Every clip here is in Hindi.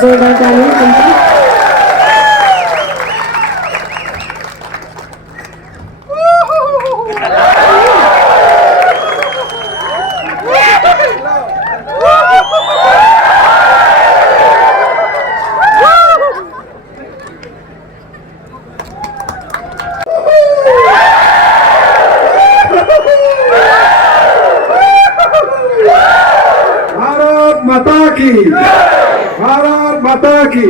जोरदार तालियां उनकी। भारत माता की, भारत माता की।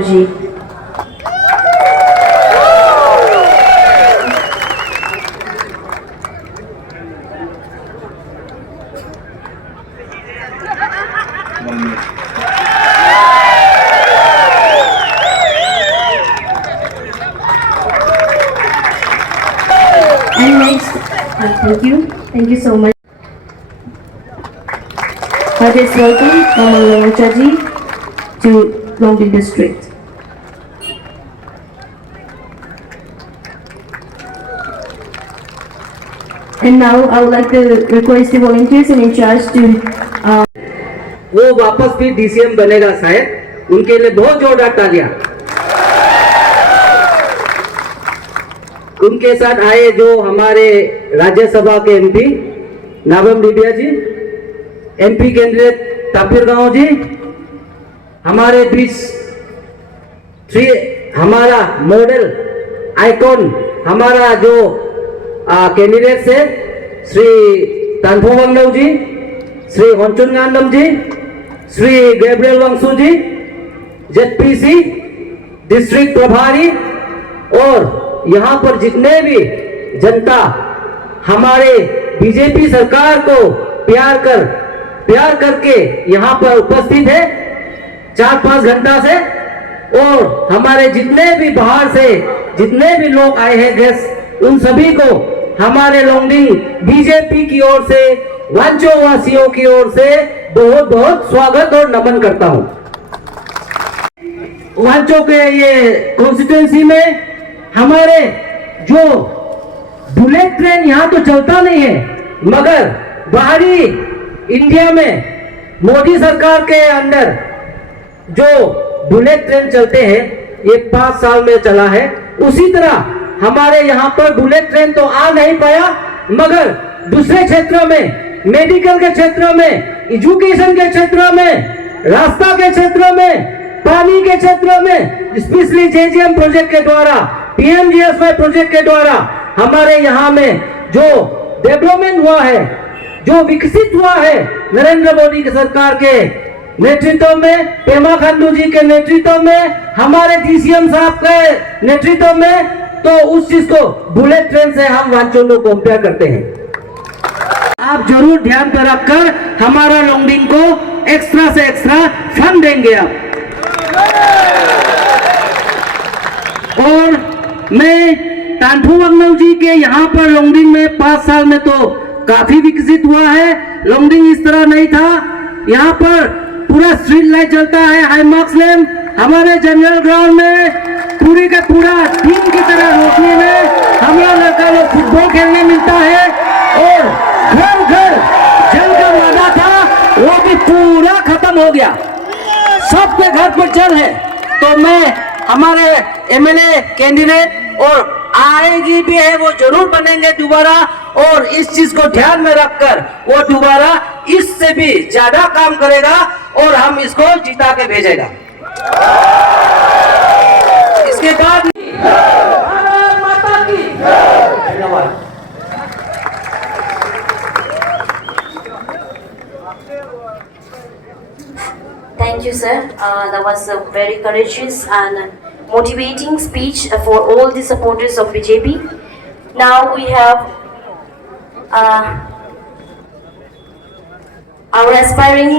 जी and next thank you so much. Heartiest welcome Mamal Rachaji to Longding district. And now I would like to request the volunteers and in charge to वो वापस भी डीसीएम बनेगा शायद, उनके लिए बहुत जोरदार तालियां। उनके साथ आए जो हमारे राज्यसभा के एमपी नाबम डिबिया जी, एमपी कैंडिडेट तापिर गांव जी, हमारे बीच हमारा मॉडल आइकॉन हमारा जो कैंडिडेट है श्री तानफो वांगडव जी, श्री होंचुन गांडम जी, श्री गैब्रियल वांगसू जी, जेपीसी डिस्ट्रिक्ट प्रभारी, और यहाँ पर जितने भी जनता हमारे बीजेपी सरकार को प्यार करके यहाँ पर उपस्थित है 4-5 घंटा से, और हमारे जितने भी बाहर से जितने भी लोग आए हैं गेस्ट, उन सभी को हमारे लोंगडिंग बीजेपी की ओर से, वांचो वासियों की ओर से बहुत बहुत स्वागत और नमन करता हूं। वांचो के ये कॉन्स्टिट्यूएंसी में हमारे जो बुलेट ट्रेन यहाँ तो चलता नहीं है, मगर बाहरी इंडिया में मोदी सरकार के अंदर जो बुलेट ट्रेन चलते हैं ये 5 साल में चला है। उसी तरह हमारे यहाँ पर बुलेट ट्रेन तो आ नहीं पाया, मगर दूसरे क्षेत्रों में, मेडिकल के क्षेत्र में, एजुकेशन के क्षेत्र में, रास्ता के क्षेत्र में, पानी के क्षेत्र में, स्पेशली जेजीएम प्रोजेक्ट के द्वारा, पीएमजीएसवाई प्रोजेक्ट के द्वारा हमारे यहाँ में जो डेवलपमेंट हुआ है, जो विकसित हुआ है नरेंद्र मोदी की सरकार के नेतृत्व में, पेमा खांडू जी के नेतृत्व में, हमारे डीसीएम साहब के नेतृत्व में, तो उस चीज को बुलेट ट्रेन से हम वांचो को कंपेयर करते हैं। आप जरूर ध्यान पर रखकर हमारा लोंगडिंग को एक्स्ट्रा से एक्स्ट्रा फंड देंगे आप। और मैं तानफू वांगडव जी के यहाँ पर लोंगडिंग में 5 साल में तो काफी विकसित हुआ है। लोंगडिंग इस तरह नहीं था, यहाँ पर पूरा स्ट्रीट लाइट चलता है, हाई मार्क्स लैम्प, हमारे जनरल ग्राउंड में पूरी का पूरा दिन की तरह रोशनी में हम लोग फुटबॉल खेलने मिलता है, और घर घर जल का वादा था वो भी पूरा खत्म हो गया, सबके घर पर जल है। तो मैं हमारे एमएलए कैंडिडेट और आएगी भी है वो जरूर बनेंगे दोबारा, और इस चीज को ध्यान में रखकर वो दोबारा इससे भी ज्यादा काम करेगा और हम इसको जिता के भेजेगा। इसके बाद भारत माता की धन्यवाद। Thank you, sir. That was a very courageous and motivating speech for all the supporters of BJP. Now we have our aspiring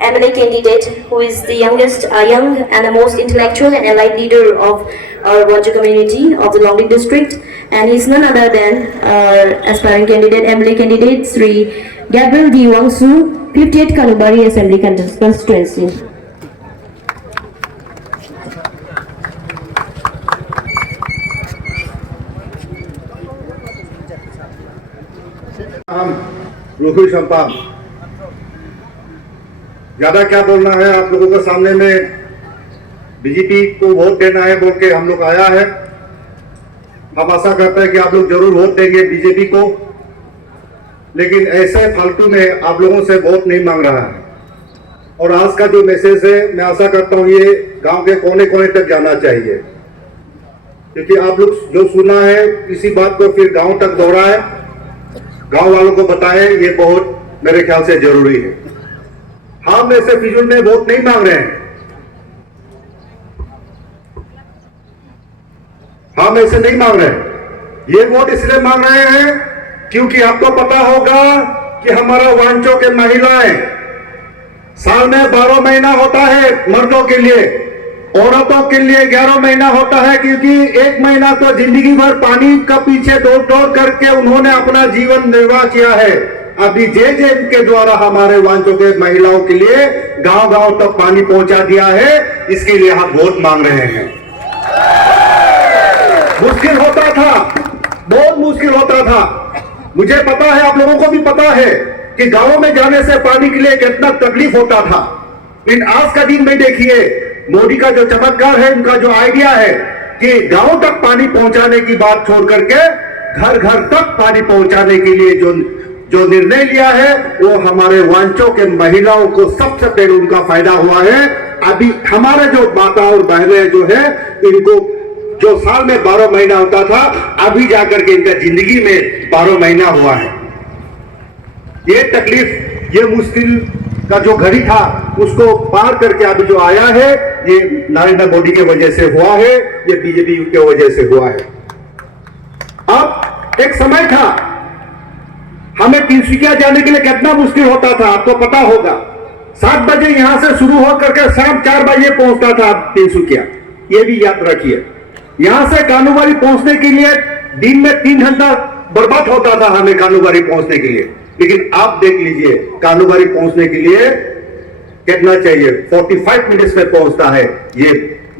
MLA candidate, who is the youngest, young and the most intellectual and allied leader of our Wancho community of the Longding district, and he is none other than our aspiring candidate, MLA candidate Sri Gabriel D. Wangsu, 58 Kanubari Assembly Constituency. हम रूही संपाम, ज्यादा क्या बोलना है आप लोगों के सामने में। बीजेपी को वोट देना है बोल के हम लोग आया है। हम आशा करते हैं कि आप लोग जरूर वोट देंगे बीजेपी को, लेकिन ऐसे फालतू में आप लोगों से वोट नहीं मांग रहा है। और आज का जो मैसेज है, मैं आशा करता हूँ ये गांव के कोने कोने तक जाना चाहिए, क्योंकि आप लोग जो सुना है इसी बात को फिर गांव तक दोहराए, गांव वालों को बताएं, ये बहुत मेरे ख्याल से जरूरी है। हम ऐसे फिजूल में वोट नहीं मांग रहे हैं, हम ऐसे नहीं मांग रहे हैं। ये वोट इसलिए मांग रहे हैं क्योंकि आपको पता होगा कि हमारा वांचो के महिलाएं साल में 12 महीना होता है मर्दों के लिए, औरतों के लिए 11 महीना होता है, क्योंकि एक महीना तो जिंदगी भर पानी का पीछे दौड़ दौड़ करके उन्होंने अपना जीवन निर्वाह किया है। अभी जे के द्वारा हमारे वांचो के महिलाओं के लिए गांव गांव तक पानी पहुंचा दिया है, इसके लिए हम वोट मांग रहे हैं। मुश्किल होता था, बहुत मुश्किल होता था, मुझे पता है, आप लोगों को भी पता है कि गांवों में जाने से पानी के लिए कितना तकलीफ होता था। इन आज का दिन में देखिए, मोदी का जो चमत्कार है, उनका जो आइडिया है कि गांव तक पानी पहुंचाने की बात छोड़ करके घर घर तक पानी पहुंचाने के लिए जो निर्णय लिया है, वो हमारे वांचो के महिलाओं को सबसे पहले उनका फायदा हुआ है। अभी हमारे जो माता और बहनें जो है, इनको जो साल में 12 महीना होता था, अभी जाकर के इनका जिंदगी में 12 महीना हुआ है। ये तकलीफ, ये मुश्किल का जो घड़ी था, उसको पार करके अभी जो आया है, ये नरेंद्र मोदी के वजह से हुआ है, ये बीजेपी के वजह से हुआ है। अब एक समय था, हमें तिनसुकिया जाने के लिए कितना मुश्किल होता था, आपको पता होगा। 7 बजे यहां से शुरू होकर के शाम 4 बजे पहुंचता था तिनसुकिया, ये भी याद रखिए। यहां से कानूवारी पहुंचने के लिए दिन में 3 घंटा बर्बाद होता था हमें कानूवारी पहुंचने के लिए, लेकिन आप देख लीजिए कानूवारी पहुंचने के लिए कितना चाहिए, 45 मिनट्स में पहुंचता है। ये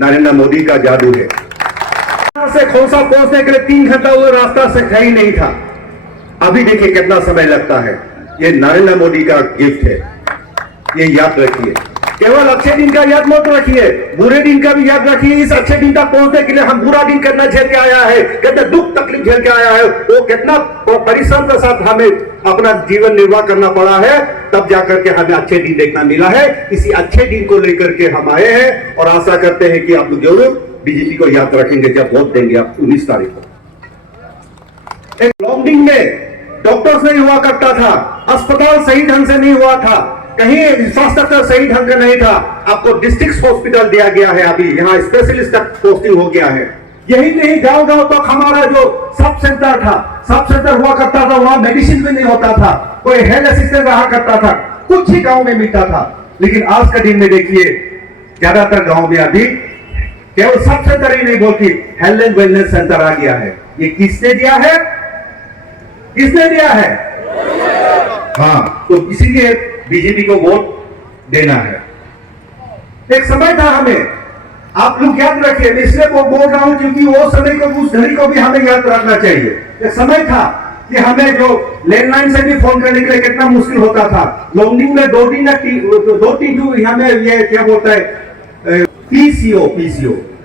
नरेंद्र मोदी का जादू है। यहां से खोसा पहुंचने के लिए 3 घंटा वो रास्ता सही नहीं था, अभी देखिए कितना समय लगता है। ये नरेंद्र मोदी का गिफ्ट है, ये याद रखिए। केवल अच्छे दिन का याद मत रखिए, बुरे दिन का भी याद रखिए। इस अच्छे दिन तक पहुंचने के लिए हम बुरा दिन कितना झेल के आया है, कितना दुख तकलीफ झेल के आया है, वो कितना परिश्रम के साथ हमें अपना जीवन निर्वाह करना पड़ा है, तब जाकर के हमें अच्छे दिन देखना मिला है। इसी अच्छे दिन को लेकर के हम आए हैं और आशा करते हैं कि आप लोग जरूर बीजेपी को याद रखेंगे जब वोट देंगे आप 19 तारीख को। एक लॉकडाउन में डॉक्टर्स नहीं हुआ करता था, अस्पताल सही ढंग से नहीं हुआ था, कहीं इंफ्रास्ट्रक्चर सही ढंग का नहीं था। आपको डिस्ट्रिक्ट हॉस्पिटल दिया गया है, अभी यहाँ स्पेशलिस्ट तक पोस्टिंग हो गया है। यही नहीं, गांव गांव तक हमारा जो सब सेंटर था, सब सेंटर हुआ करता था, वहां मेडिसिन भी नहीं होता था, कोई हेल्थ असिस्टेंट रहा करता था, कुछ ही गांव में मिलता था। लेकिन आज का दिन में देखिए, ज्यादातर गांव में अभी केवल सब सेंटर ही नहीं बोलती, हेल्थ एंड वेलनेस सेंटर आ गया है। ये किसने दिया है, किसने दिया है? हाँ, तो इसीलिए बीजेपी को वोट देना है। एक समय था हमें, आप लोग याद रखिए, मैं इसलिए बोल रहा हूं क्योंकि वो समय को, उस घड़ी को भी हमें याद रखना चाहिए। एक समय था कि हमें जो लैंडलाइन से भी फोन करने के लिए कितना मुश्किल होता था। लॉन्गडिंग में 2-3 हमें ये क्या बोलता है, पीसीओ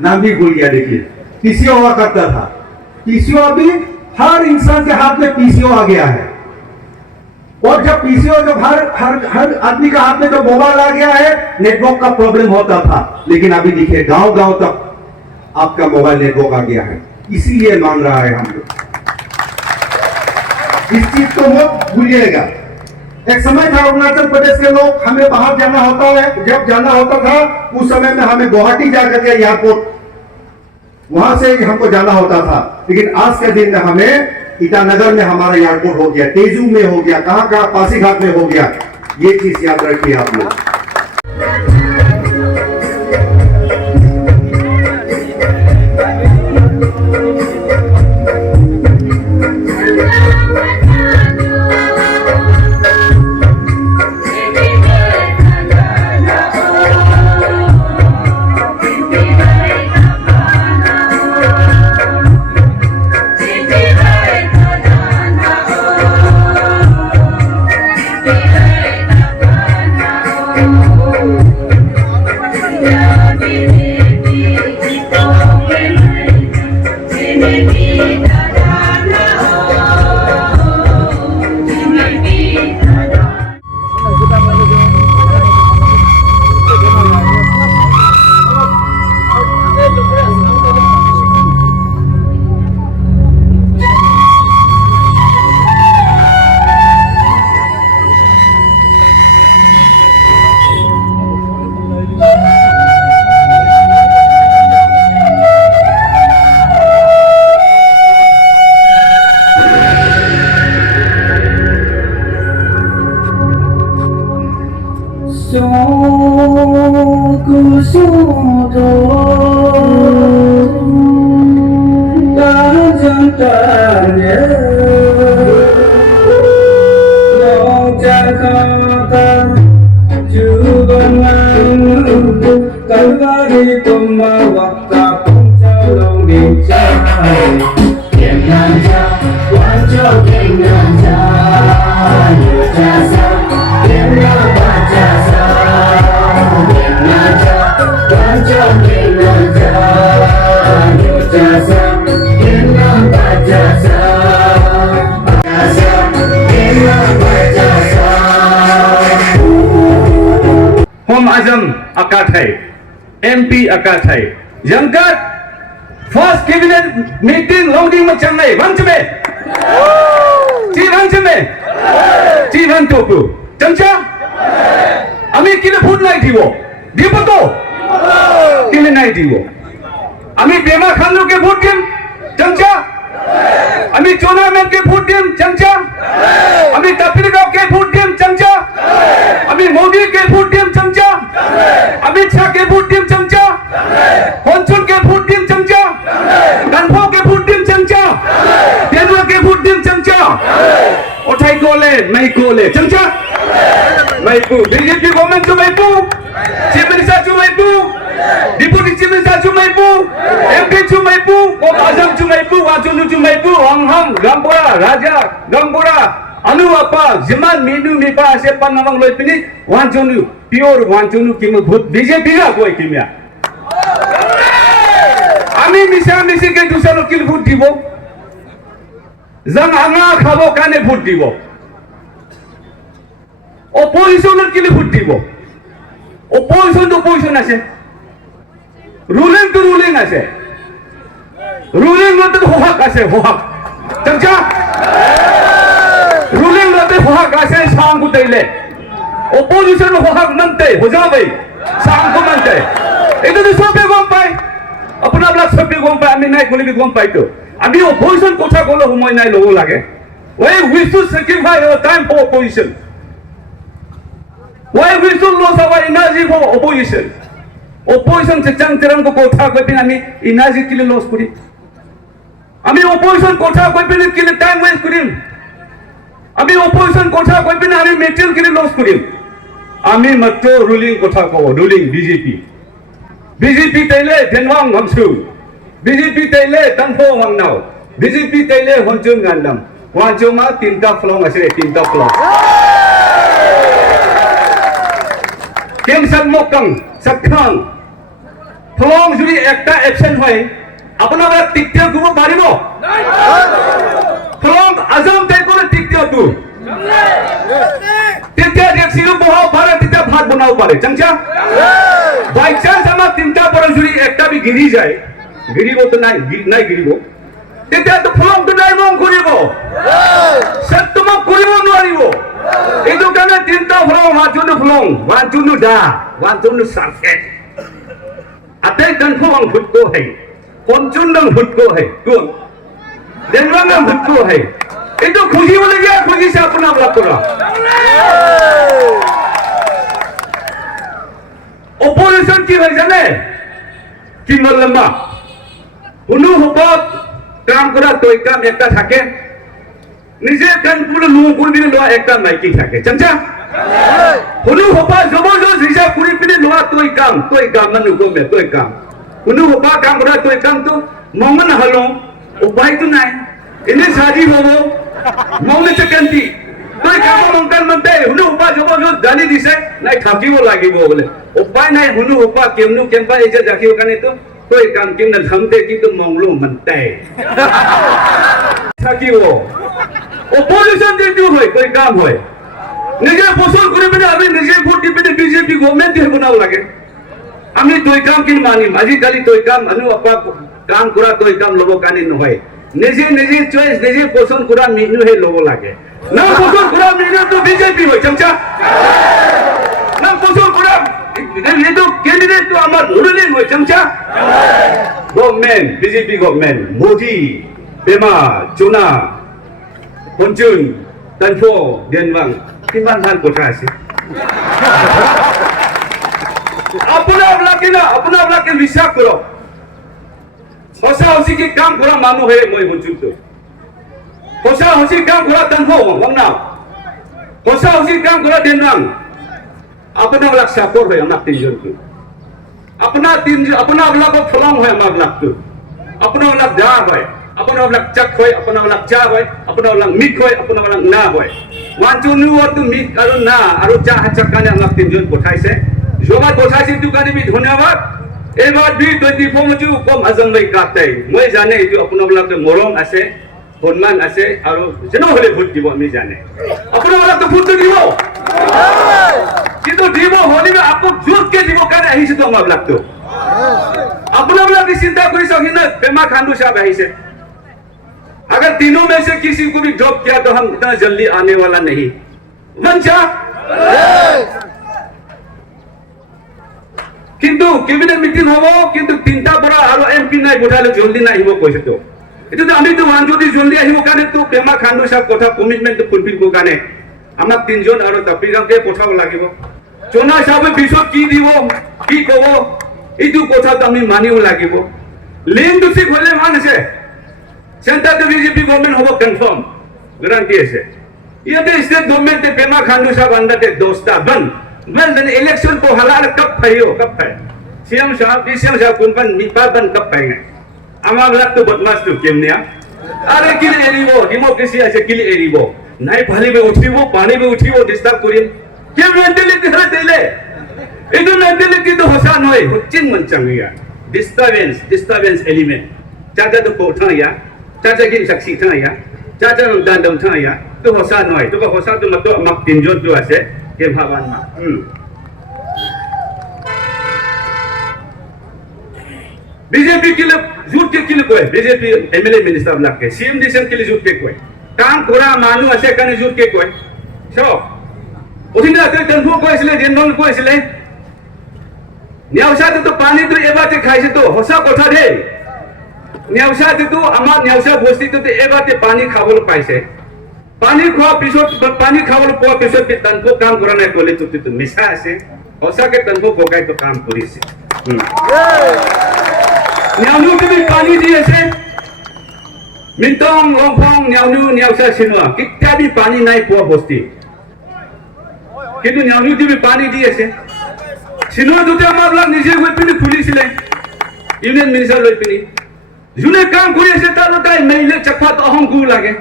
नाम भी भूल गया, देखिए पीसीओ हुआ करता था। पीसीओ अभी हर इंसान के हाथ में पीसीओ आ गया है। और जब पीसीओ, जब हर आदमी का हाथ में जो मोबाइल आ गया है, नेटवर्क का प्रॉब्लम होता था। लेकिन अभी देखिए गांव गांव तक आपका मोबाइल नेटवर्क आ गया है, इसीलिए मांग रहा है हम लोग। इस चीज को मत भूलिएगा। एक समय था अरुणाचल प्रदेश के लोग, हमें बाहर जाना होता है, जब जाना होता था उस समय में हमें गुवाहाटी जाकर के एयरपोर्ट, वहां से हमको जाना होता था। लेकिन आज के दिन में हमें ईटानगर में हमारा एयरपोर्ट हो गया, तेजू में हो गया, कहां पासीघाट में हो गया। ये चीज याद रखिए आप लोग। होम आजम अकात है, MP अकात है, जंगत फर्स्ट कैबिनेट मीटिंग लॉन्डिंग में चल रही वंच में जीवन टोपू चमचा अमी किले फूट नहीं थी वो दीपो तो किले नहीं थी वो अमी बेमा खानू के फूट टीम चमचा अमी चोना में के फूट टीम चमचा अमी तपलिगांव के फूट टीम चमचा अमी मोदी के फूट टीम चमचा अमित शाह के फूट टीम चमचा होंचुन के फूट टीम चमचा गनफो के फूट टीम चमचा तेलुगु के फूट टीम चमचा उठाई कोले नहीं कोले चमचा मैपू बीजेपी गवर्नमेंट जो मैपू चीफ मिनिस्टर जो मैपू डिप्टी चीफ मिनिस्टर जो मैपू MP जो मैपू और आजम जो मैपू वाजुनु जो मैपू हम गंबोरा राजा गंबोरा अनु apa जिमान मेनू मेपा से पन्नामंग लोई पिनी वाजुनु प्योर वाजुनु किम भूत बीजेपी का कोई किमिया आमी मिसा मिसी के दूसरा लोग किल भूत दिवो जंग आंगा खाबो काने भूत दिवो opposition किले भूत दिवो opposition तो opposition आसे ruling तो ruling आसे ruling तो होहाक आसे होहाक चमचा ruling तो होहाक आसे शाम को तेले opposition होहाक मनते हो जावे शाम को मनते इधर तो सब बेगम पाए अपना अपना सब बेगम पाए अमी नहीं कोली बेगम पाए तो अभी opposition कोठा कोलो हुमाय नहीं लोगों लागे why we should sacrifice our time for opposition why we should lose our energy for opposition opposition से चंग चरम को कोठा कोई भी अमी energy के लिए lose करी अमी opposition कोठा कोई भी के लिए time waste करी अमी opposition कोठा कोई भी अमी material के लिए lose करी अमी मत्तो ruling कोठा को ruling BJP तेले जनवांग हमसु BJP तेले तंफो वांगनाव BJP तेले होंचुन गांडम वांचुमा तीनटा फ्लोंग असे तीनटा फ्लोंग केम सलमोकंग सकखांग फ्लोंग जुरी एकटा एब्सेंट होय अपना बार टिकते गुबो मारिबो फ्लोंग आजम तेको टिकते तू टिकते देखसिनो बहाव भारत टिकते भात बनाओ पारे चंचा बाई चांस हम तीनटा पर जुरी एकटा भी गिरी जाए गिरीबो तो नहीं गिरीबो तेते तो फ्लोंग तो नहीं मम करिबो सत्तम करिबो नरिबो एदो काने तीनटा फ्लोंग वाचुनु दा वाचुनु साफेट अते कनफो वांग फुटको है पंचुनदम फुटको है कोन देनवांगम फुटको है एदो खुशी बोले गया खुशी से अपना ब्लॉक करा opposition की है जाने कि मल्लम्मा उनु होपक काम करा तो एक काम एकटा থাকে নিজে কান পুরো লো করে দিলে লো একটা মাইকি থাকে চমচা উनु होपा जबरदस्त हिसाब করে পিনে লো তোই কাম মানে গোমে তোই কাম উनु होपा काम करा तो एक काम तो ममन हलो उपाय तो নাই इने शादी होबो मौले चकंती তোই কাম মঙ্কান মতে উनु होपा जबरदस्त জানি দিছে নাই থাকিব লাগিব বলে উপায় নাই হুনু হোপা কেমনু কেম্পা এই যে দেখিও কানে তো tôi काम किन न थमते कि तो मंगलो मनते থাকি ও অপোজিশন যে দিও হয় কই কাম হয় নিজে পছন্দ করে বেদে আমি নিজে ভোট দিবে বিজেপি গভর্নমেন্ট দিয়ে বনাও লাগে আমি তোই কাম কিন মানিম আজি কালি তোই কাম আনু আপা কাম করা তোই কাম লব কানি নহয় নিজে নিজে চয়েস নিজে পছন্দ করা মিনু হে লব লাগে না পছন্দ করা মিনু তো বিজেপি হয় চামচা না পছন্দ করা ये तो कैंडिडेट तो আমার রুলিং হয় চামচা government BJP government Modi Bema, Jona, Ponjun, Tanfo, Denwang, kiman hal kota sih? अपना के विश्वास करो होसा होसी के काम करा मानो है मैं Ponjun तो होसा होसी काम करा Tanfo, वंगना होसा होसी काम करा Denwang अपना वाला सपोर्ट है हमारे तीन को अपना वाला को फलांग है हमारे तो अपना वाला जा है अपना वाला चक होय अपना वाला चा होय अपना वाला मिक होय अपना वाला ना होय वांचो नु और तु मिक आरो ना आरो चा चक काने आमाक तीनजन पठाइसे जोमा पठाइसे तु काने भी धन्यवाद एबार भी 24 मजु कम आजम लै काते মই জানে এটো अपना वाला के मरम আছে সম্মান আছে आरो जेनो হলে ভোট দিব আমি জানে अपना वाला तो ভোট দিব কিন্তু দিব হলিবে আপু জোর के দিব কানে আহিছে তো আমার লাগতো अपना वाला की चिंता करी सकिन पेमा खांडू साहब আহিছে अगर तीनों में से किसी को भी ड्रॉप किया तो हम इतना जल्दी आने वाला नहीं वंचा किंतु कैबिनेट मीटिंग होबो किंतु तीनटा बड़ा आरो एमपी নাই বুঠালে জলদি না আহিব কইছে তো এটো তো আমি তো মান যদি জলদি আহিব কানে তো পেমা খান্ডু সাহেব কথা কমিটমেন্ট তো ফুলফিল কো কানে আমাক তিনজন আরো তাপিগামকে পঠাব লাগিব জোনা সাহেব বিশপ কি দিব কি কব এইটো কথা তো আমি মানিও লাগিব লিং দুসি হলে মান আছে सेंटर तो बीजेपी गवर्नमेंट होगा कंफर्म गारंटी है ये तो स्टेट गवर्नमेंट ते पेमा खांडू साहब अंदर ते दोस्ता बन इलेक्शन को हलाल कब फाइयो कब फाइ सीएम साहब कुंपन निपा बन कब फाइने आमाग लाग तो बदमाश तो केमनिया अरे किले एरिबो डेमोक्रेसी আছে किले एरिबो নাই ফালি বে উঠিবো পানি বে উঠিবো ডিস্টার্ব করিম কেম মেন্টালিটি হরে দিলে এটো মেন্টালিটি তো হসা নয় হচ্ছিন মনচাঙ্গিয়া ডিস্টারবেন্স এলিমেন্ট চাচা তো কোঠায়া चाचा की साक्षी था या चाचा दांडम था या तो होसा नय तो होसा तो मत मक तीनजन जो আছে के भावन मा बीजेपी के लिए झूठ के लिए कोई बीजेपी एमएलए मिनिस्टर लग के सीएम डिशन के लिए झूठ के कोई काम करा मानु আছে কানে झूठ के कोई सो ओदिना ते तनफो को इसले जनरल को इसले न्यावसा तो पानी तो एबाते खाइसे तो होसा कोठा दे न्यावसा तो आमार न्यावसा बस्ती तो एबाते पानी खाबल पाइसे पानी खवा पिছত पानी खाबल पोৱা पिছত तनको काम কৰা নাই কলে তো মিছা আছে होसा के तनको বগাই তো काम কৰিছে न्यावनु के भी पानी दिए से मिंटों लोंफों न्यावनु न्यावसा सिनुआ कितना भी पानी नहीं पोৱা बस्ती কিন্তু न्यावनु के भी पानी दिए से सिनुआ দুতে আমার লাগ নিজে গৈ পিনি খুলিছিলে ইউনিয়ন মিনিস্টার লৈ পিনি जुने काम কৰি আছে তাৰ তাই মেইলে চফাত অহংগু লাগে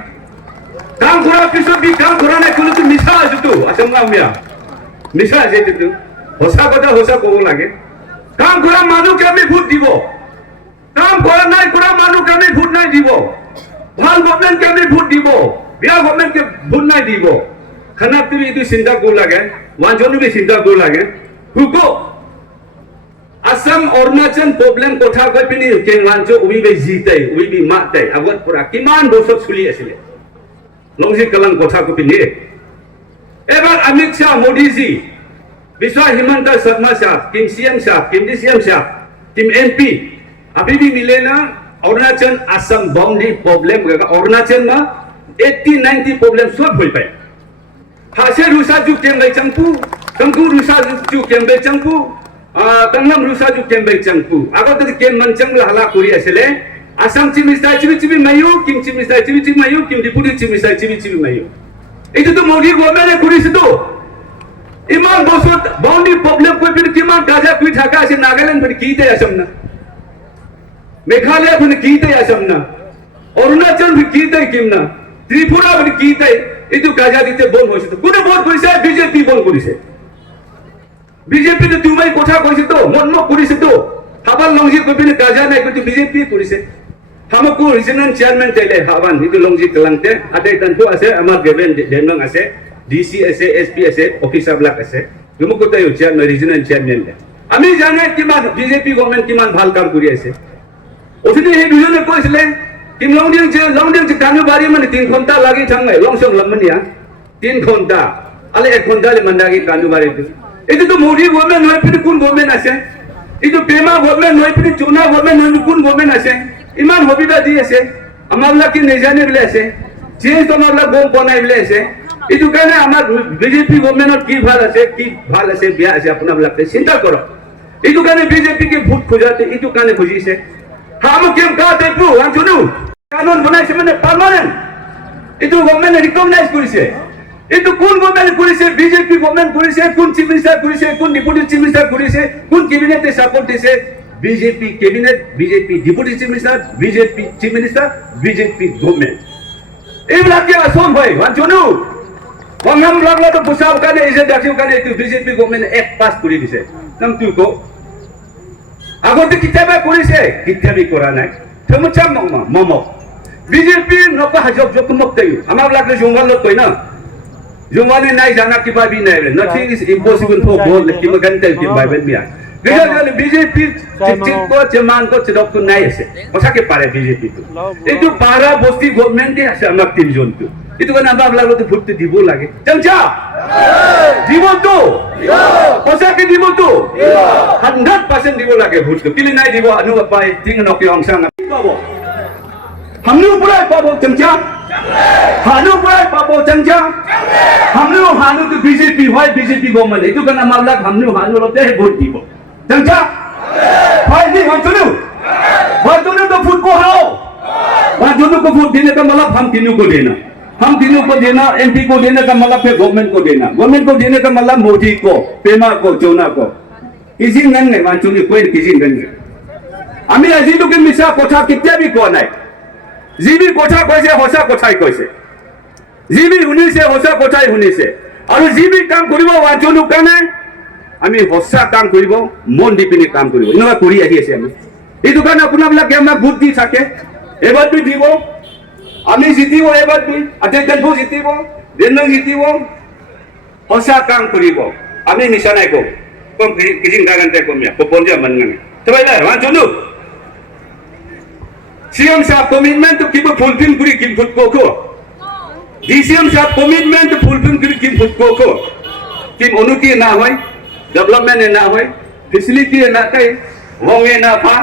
কাম কৰা পিছত বি কাম কৰা নাই কোনো তো মিছা আছে তো আচমা মিয়া মিছা আছে তো হোসা কথা হোসা কব লাগে কাম কৰা মানুহ আমি ভোট দিব কাম কৰা নাই কৰা মানুহ আমি ভোট নাই দিব ভাল গভর্নমেন্ট আমি ভোট দিব বিয়া গভর্নমেন্ট কে ভোট নাই দিব খানা তুমি ইটো চিন্তা কব লাগে ওয়ানজনু বি চিন্তা কব লাগে হুকো असम अरुणाचल प्रॉब्लम कोठा गय पिनि केंगानजो उबि बे जिते उबि बि माते आगत पुरा किमान बছর চলি আছিল लंगजी कलंग कोठा को पिनि एबार अमित शाह मोदी जी विश्वा हिमंत शर्मा साहब किम सीएम साहब किम डीसीएम साहब किम एमपी अभी भी मिले ना अरुणाचल असम बाउंड्री प्रॉब्लम अरुणाचल में 80-90 प्रॉब्लम सॉल्व हो पाए हासे रुसा जु केंगै चंपू रुसा जु केंगै चंपू तंगम रुसा जु केंबे चंपू आगो त केन मनचंग हला कुरी असले आसाम चिमिस्ता चिबि मायु किम चिमिस्ता चिबि मायु किम डिपुटी चिमिस्ता चिबि मायु एतो तो मोदी गवर्नमेंट कुरिस तो इमान बसत बाउंड्री प्रॉब्लम को फिर किमान गाजा कुई ढाका से नागालैंड फिर कीते असम ना मेघालय फिर कीते असम ना अरुणाचल फिर कीते किम ना त्रिपुरा फिर कीते एतो गाजा दिते बोल होइसे तो कोने बोल करिसे बीजेपी बोल करिसे बीजेपी तो तुम्हारी कोठा करिसे तो मन करिसे तो Haban Longji Kopin Kajan I go to BJP Police. Hamaku regional chairman tele Haban, Nitu Longji Kalante, Ate Tantu Ase, Amar Gaven Denong Ase, DC Ase, SP Ase, Officer Black Ase, Yumukotayo chairman, regional chairman. Ami Janet Kiman, BJP government Kiman Bhalkam Kuri Ase. Ofini he vision ko isle Kim Longding Kanu Bari Man 3 घंटा lagi changai Longsong Lamania 3 घंटा ale 1 घंटा le mandagi Kanu Bari tu itu to Modi government noi pini kun government ase itu Pema government noi pini Chuna government noi kun government ase iman hobiba di ase amagla ki nejane bile ase change to amagla gom konai bile ase itu kane amar BJP government ki bhal ase biya ase apna lagte चिंता करो itu kane BJP ke भूत खोजाते itu kane खोजी से हम क्यों कहते हैं हम सुनो कानून बनाए से मैंने परमानेंट इतो गवर्नमेंट ने रिकॉग्नाइज करी से इतो कौन गवर्नमेंट करी से बीजेपी गवर्नमेंट करी से कौन चीफ मिनिस्टर करी से कौन डिप्टी चीफ मिनिस्टर करी से कौन कैबिनेट ने सपोर्ट से BJP cabinet BJP deputy chief minister BJP chief minister BJP government ये लगे असम भाई हम सुनो हम लगला तो पुसाब करने इसे देखियो करने तो बीजेपी गवर्नमेंट एक पास करी दिसे नम तू को আগতে কিতাবা কৰিছে কিতাবি কৰা নাই থমচা মম বিজেপি নক হাজব জকমক তাই আমাৰ লাগলে জংগলত কই না জংগলে নাই জানা কিবা বি নাই nothing is impossible for God কিম গন্তে কি বাইবেল মিয়া গেলে বিজেপি চিক কো চেমান কো চদক তো নাই আছে ওসাকে পারে বিজেপি তো এটু পারা বস্তি গভর্নমেন্টে আছে আমাক তিনজন তো itu kan abang lalu tu vote dibo lagi. Cangca, dibo tu, pasal ke dibo tu, 100% dibo lagi vote tu. Kili naik dibo anu apa? Tinggal nak yang sang. Babo, hamnu pulai babo cangca, hanu pulai babo cangca, hanu tu BJP, why BJP government? Itu kan abang lalu hanu lalu tu vote dibo. Cangca, why ni hanu tu vote ko hao, hanu ko vote dene ka malah ham tinu ko dena. हम तीनों को देना एमपी को देने का मतलब फिर गवर्नमेंट को देने का मतलब मोदी को पेमा को चोना को किसी नंगे मानचुनी कोई किसी नंगे आमी अजीब के मिसा कोठा कितने भी कौन है जीबी कोठा कैसे होसा कोठाई कैसे जीबी हुनी से होसा कोठाई हुनी से और जीबी काम करिबो वाचुनु काने आमी होसा काम करिबो मन दिपिनि काम करिबो इनका करि आहि আছে আমি এই দোকান আপোনাবিলাক আমাক ভোট দি থাকে এবাৰ তুই দিব আমি জিতিব এবাৰ তুই আটেন্ডেন্ট জিতিব দেন জিতিব হসা কাম করিব আমি নিশা নাই কো কম কিজিং গাগানতে কমিয়া পপনজা মাননানে তবাইলা ওয়ান জুনু সিএম সাহেব কমিটমেন্ট তো কিব ফুলফিল করি কিম ফুট কোকো ডিসিএম সাহেব কমিটমেন্ট ফুলফিল করি কিম ফুট কোকো কিম উন্নতি না হয় ডেভেলপমেন্ট না হয় ফেসিলিটি না তাই ওঙে না পা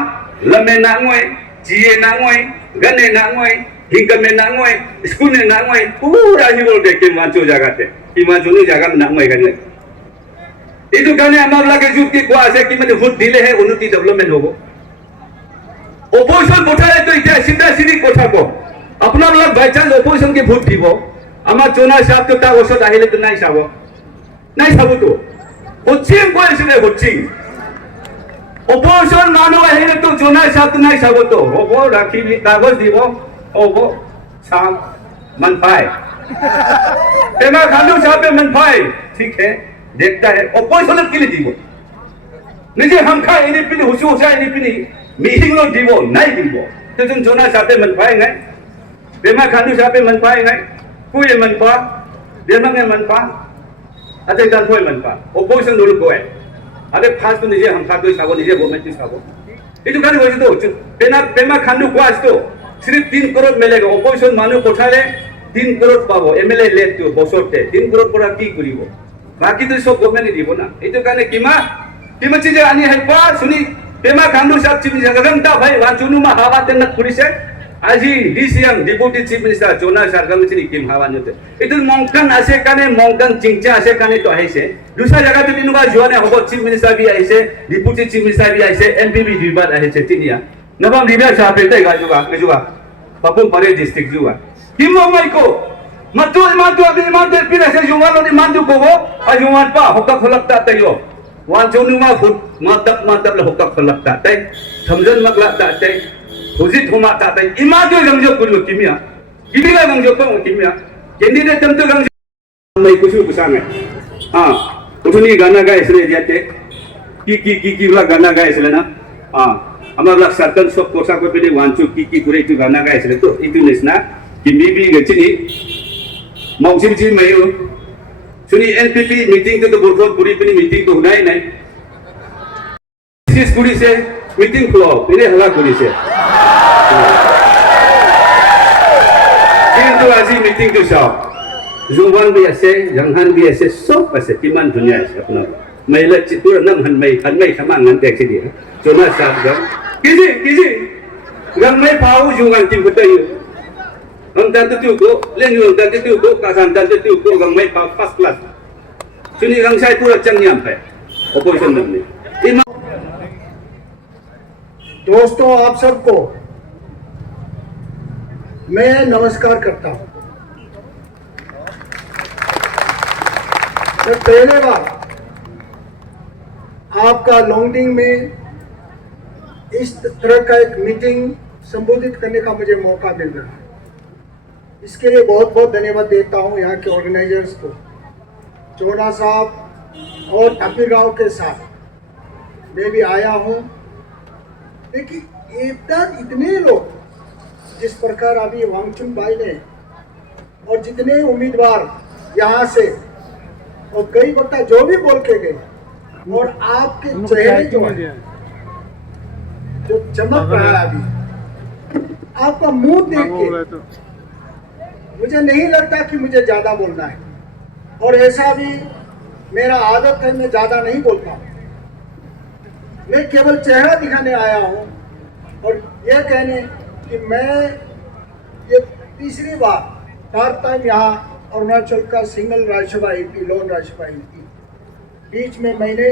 লমে না ngoi জিয়ে না ngoi গনে না ngoi hingga menangoi school ne nangoi pura hiwol de ke mancho jaga te ki mancho ni jaga menangoi kan itu kane amar lage jut ki ko ase ki mane vote dile hai unnati development hobo opposition kothare to ita sida sidi kotha ko apna log by chance opposition ke vote dibo amar chona sahab to ta osot ahile to nai sabo to coaching ko asile coaching opposition mano ahile to chona sahab to nai sabo to hobo rakhi kagoj dibo ओबो शाम मन पाए पेमा खालू साहब पे मन पाए ठीक है देखता है ऑपोजिशन के लिए दीवो निजे हम खा इने पिनी हुसु हुसा इने पिनी मीटिंग लो दीवो नहीं दीवो तो तुम जोना साहब पे मन पाए गए पेमा खालू साहब पे मन पाए गए कोई मन पा देमंगे मन पा अते जान कोई मन पा ऑपोजिशन दो को है अरे फास्ट तो निजे हम खा तो साबो निजे गवर्नमेंट साबो इतो काने होई तो पेमा खालू को आज तो सिर्फ 3 करोड़ मिलेगा ऑपोजिशन मानु कोठारे 3 करोड़ पाबो एमएलए लेट तो बसरते 3 करोड़ परा की करिवो बाकी तो सब गवर्नमेंट दिबो ना एतो काने किमा चीज आनी है पा सुनी पेमा खांडू साहब चीफ जगंता भाई वाचुनु मा हावा तेन पुलिसे আজি ডিসিএম ডেপুটি চিফ মিনিস্টার জোনা সারগামচিনি কিম হাওয়ানতে এটো মংকান আছে কানে মংকান চিংচা আছে কানে তো আইছে দুসরা জায়গা তো দিনুবা জোনে হবো চিফ মিনিস্টার বি আইছে ডেপুটি চিফ মিনিস্টার বি আইছে এমপি বি দুইবার আইছে তিনিয়া नबम रिबा साहब ते गाजुगा पापुम परे डिस्ट्रिक्ट जुआ किमो माइको मतो अबे माते पिरा से जुवालो नि मांदु कोबो अजुवान पा होका खलकता तयो वान जोनुमा फुट मातब ल होका खलकता तै समजन मकला ता तै हुजि थोमा ता तै इमा जो गंजो कुलो किमिया किमिला गंजो को किमिया कैंडिडेट तम तो गंजो मैं कुछ कुसांगे हां उठनी गाना गाए इसलिए जाते की ला गाना गाए इसलिए ना Amarlah sarkan sok kosa ko pili wancu kiki kure itu gana guys itu nisna kimi bi gecini mau sini mayu suni NPP meeting tu burkot puri pini meeting tu hunai nai sis kuri se meeting floor ini hala kuri se itu aji meeting tu sah Zumban biasa, jangan biasa, sok biasa, timan dunia siapa Mai la citur nam han mai sama ngan tek sidi. Cuma sab gam. Kiji. Gam mai pau jungan tim betai. Gam dan tu ko, len yung dan tu ko, kasan dan tu ko gam mai pau first class. Suni gang sai pura chang nyam hai. Opposition nam ne. दोस्तों आप सबको मैं नमस्कार करता हूं। मैं पहले बार आपका लॉन्गडिंग में इस तरह का एक मीटिंग संबोधित करने का मुझे मौका मिल रहा है। इसके लिए बहुत बहुत धन्यवाद देता हूं यहाँ के ऑर्गेनाइजर्स को, चोड़ा साहब और टापी गांव के साथ मैं भी आया हूं। देखिए इतने लोग जिस प्रकार अभी वांगचुन भाई ने और जितने उम्मीदवार यहाँ से और कई वक्ता जो भी बोल के गए और आपके चेहरे जो है जो चमक रहा है अभी, आपका मुंह देख के मुझे नहीं लगता कि मुझे ज्यादा बोलना है, और ऐसा भी मेरा आदत है, मैं ज्यादा नहीं बोलता हूँ। मैं केवल चेहरा दिखाने आया हूँ और ये कहने कि मैं ये तीसरी बार पार्ट टाइम यहाँ अरुणाचल का single Rajya Sabha MP, lone Rajya Sabha MP. बीच में मैंने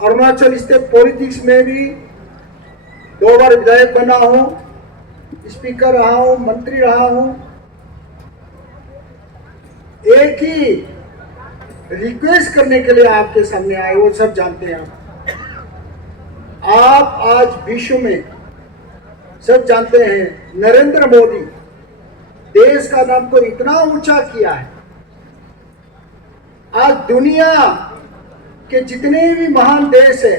अरुणाचल स्टेट पॉलिटिक्स में भी 2 बार विधायक बना हूं, स्पीकर रहा हूं, मंत्री रहा हूं। एक ही रिक्वेस्ट करने के लिए आपके सामने आए, वो सब जानते हैं। आप आज विश्व में सब जानते हैं, नरेंद्र मोदी देश का नाम को इतना ऊंचा किया है। आज दुनिया के जितने भी महान देश है,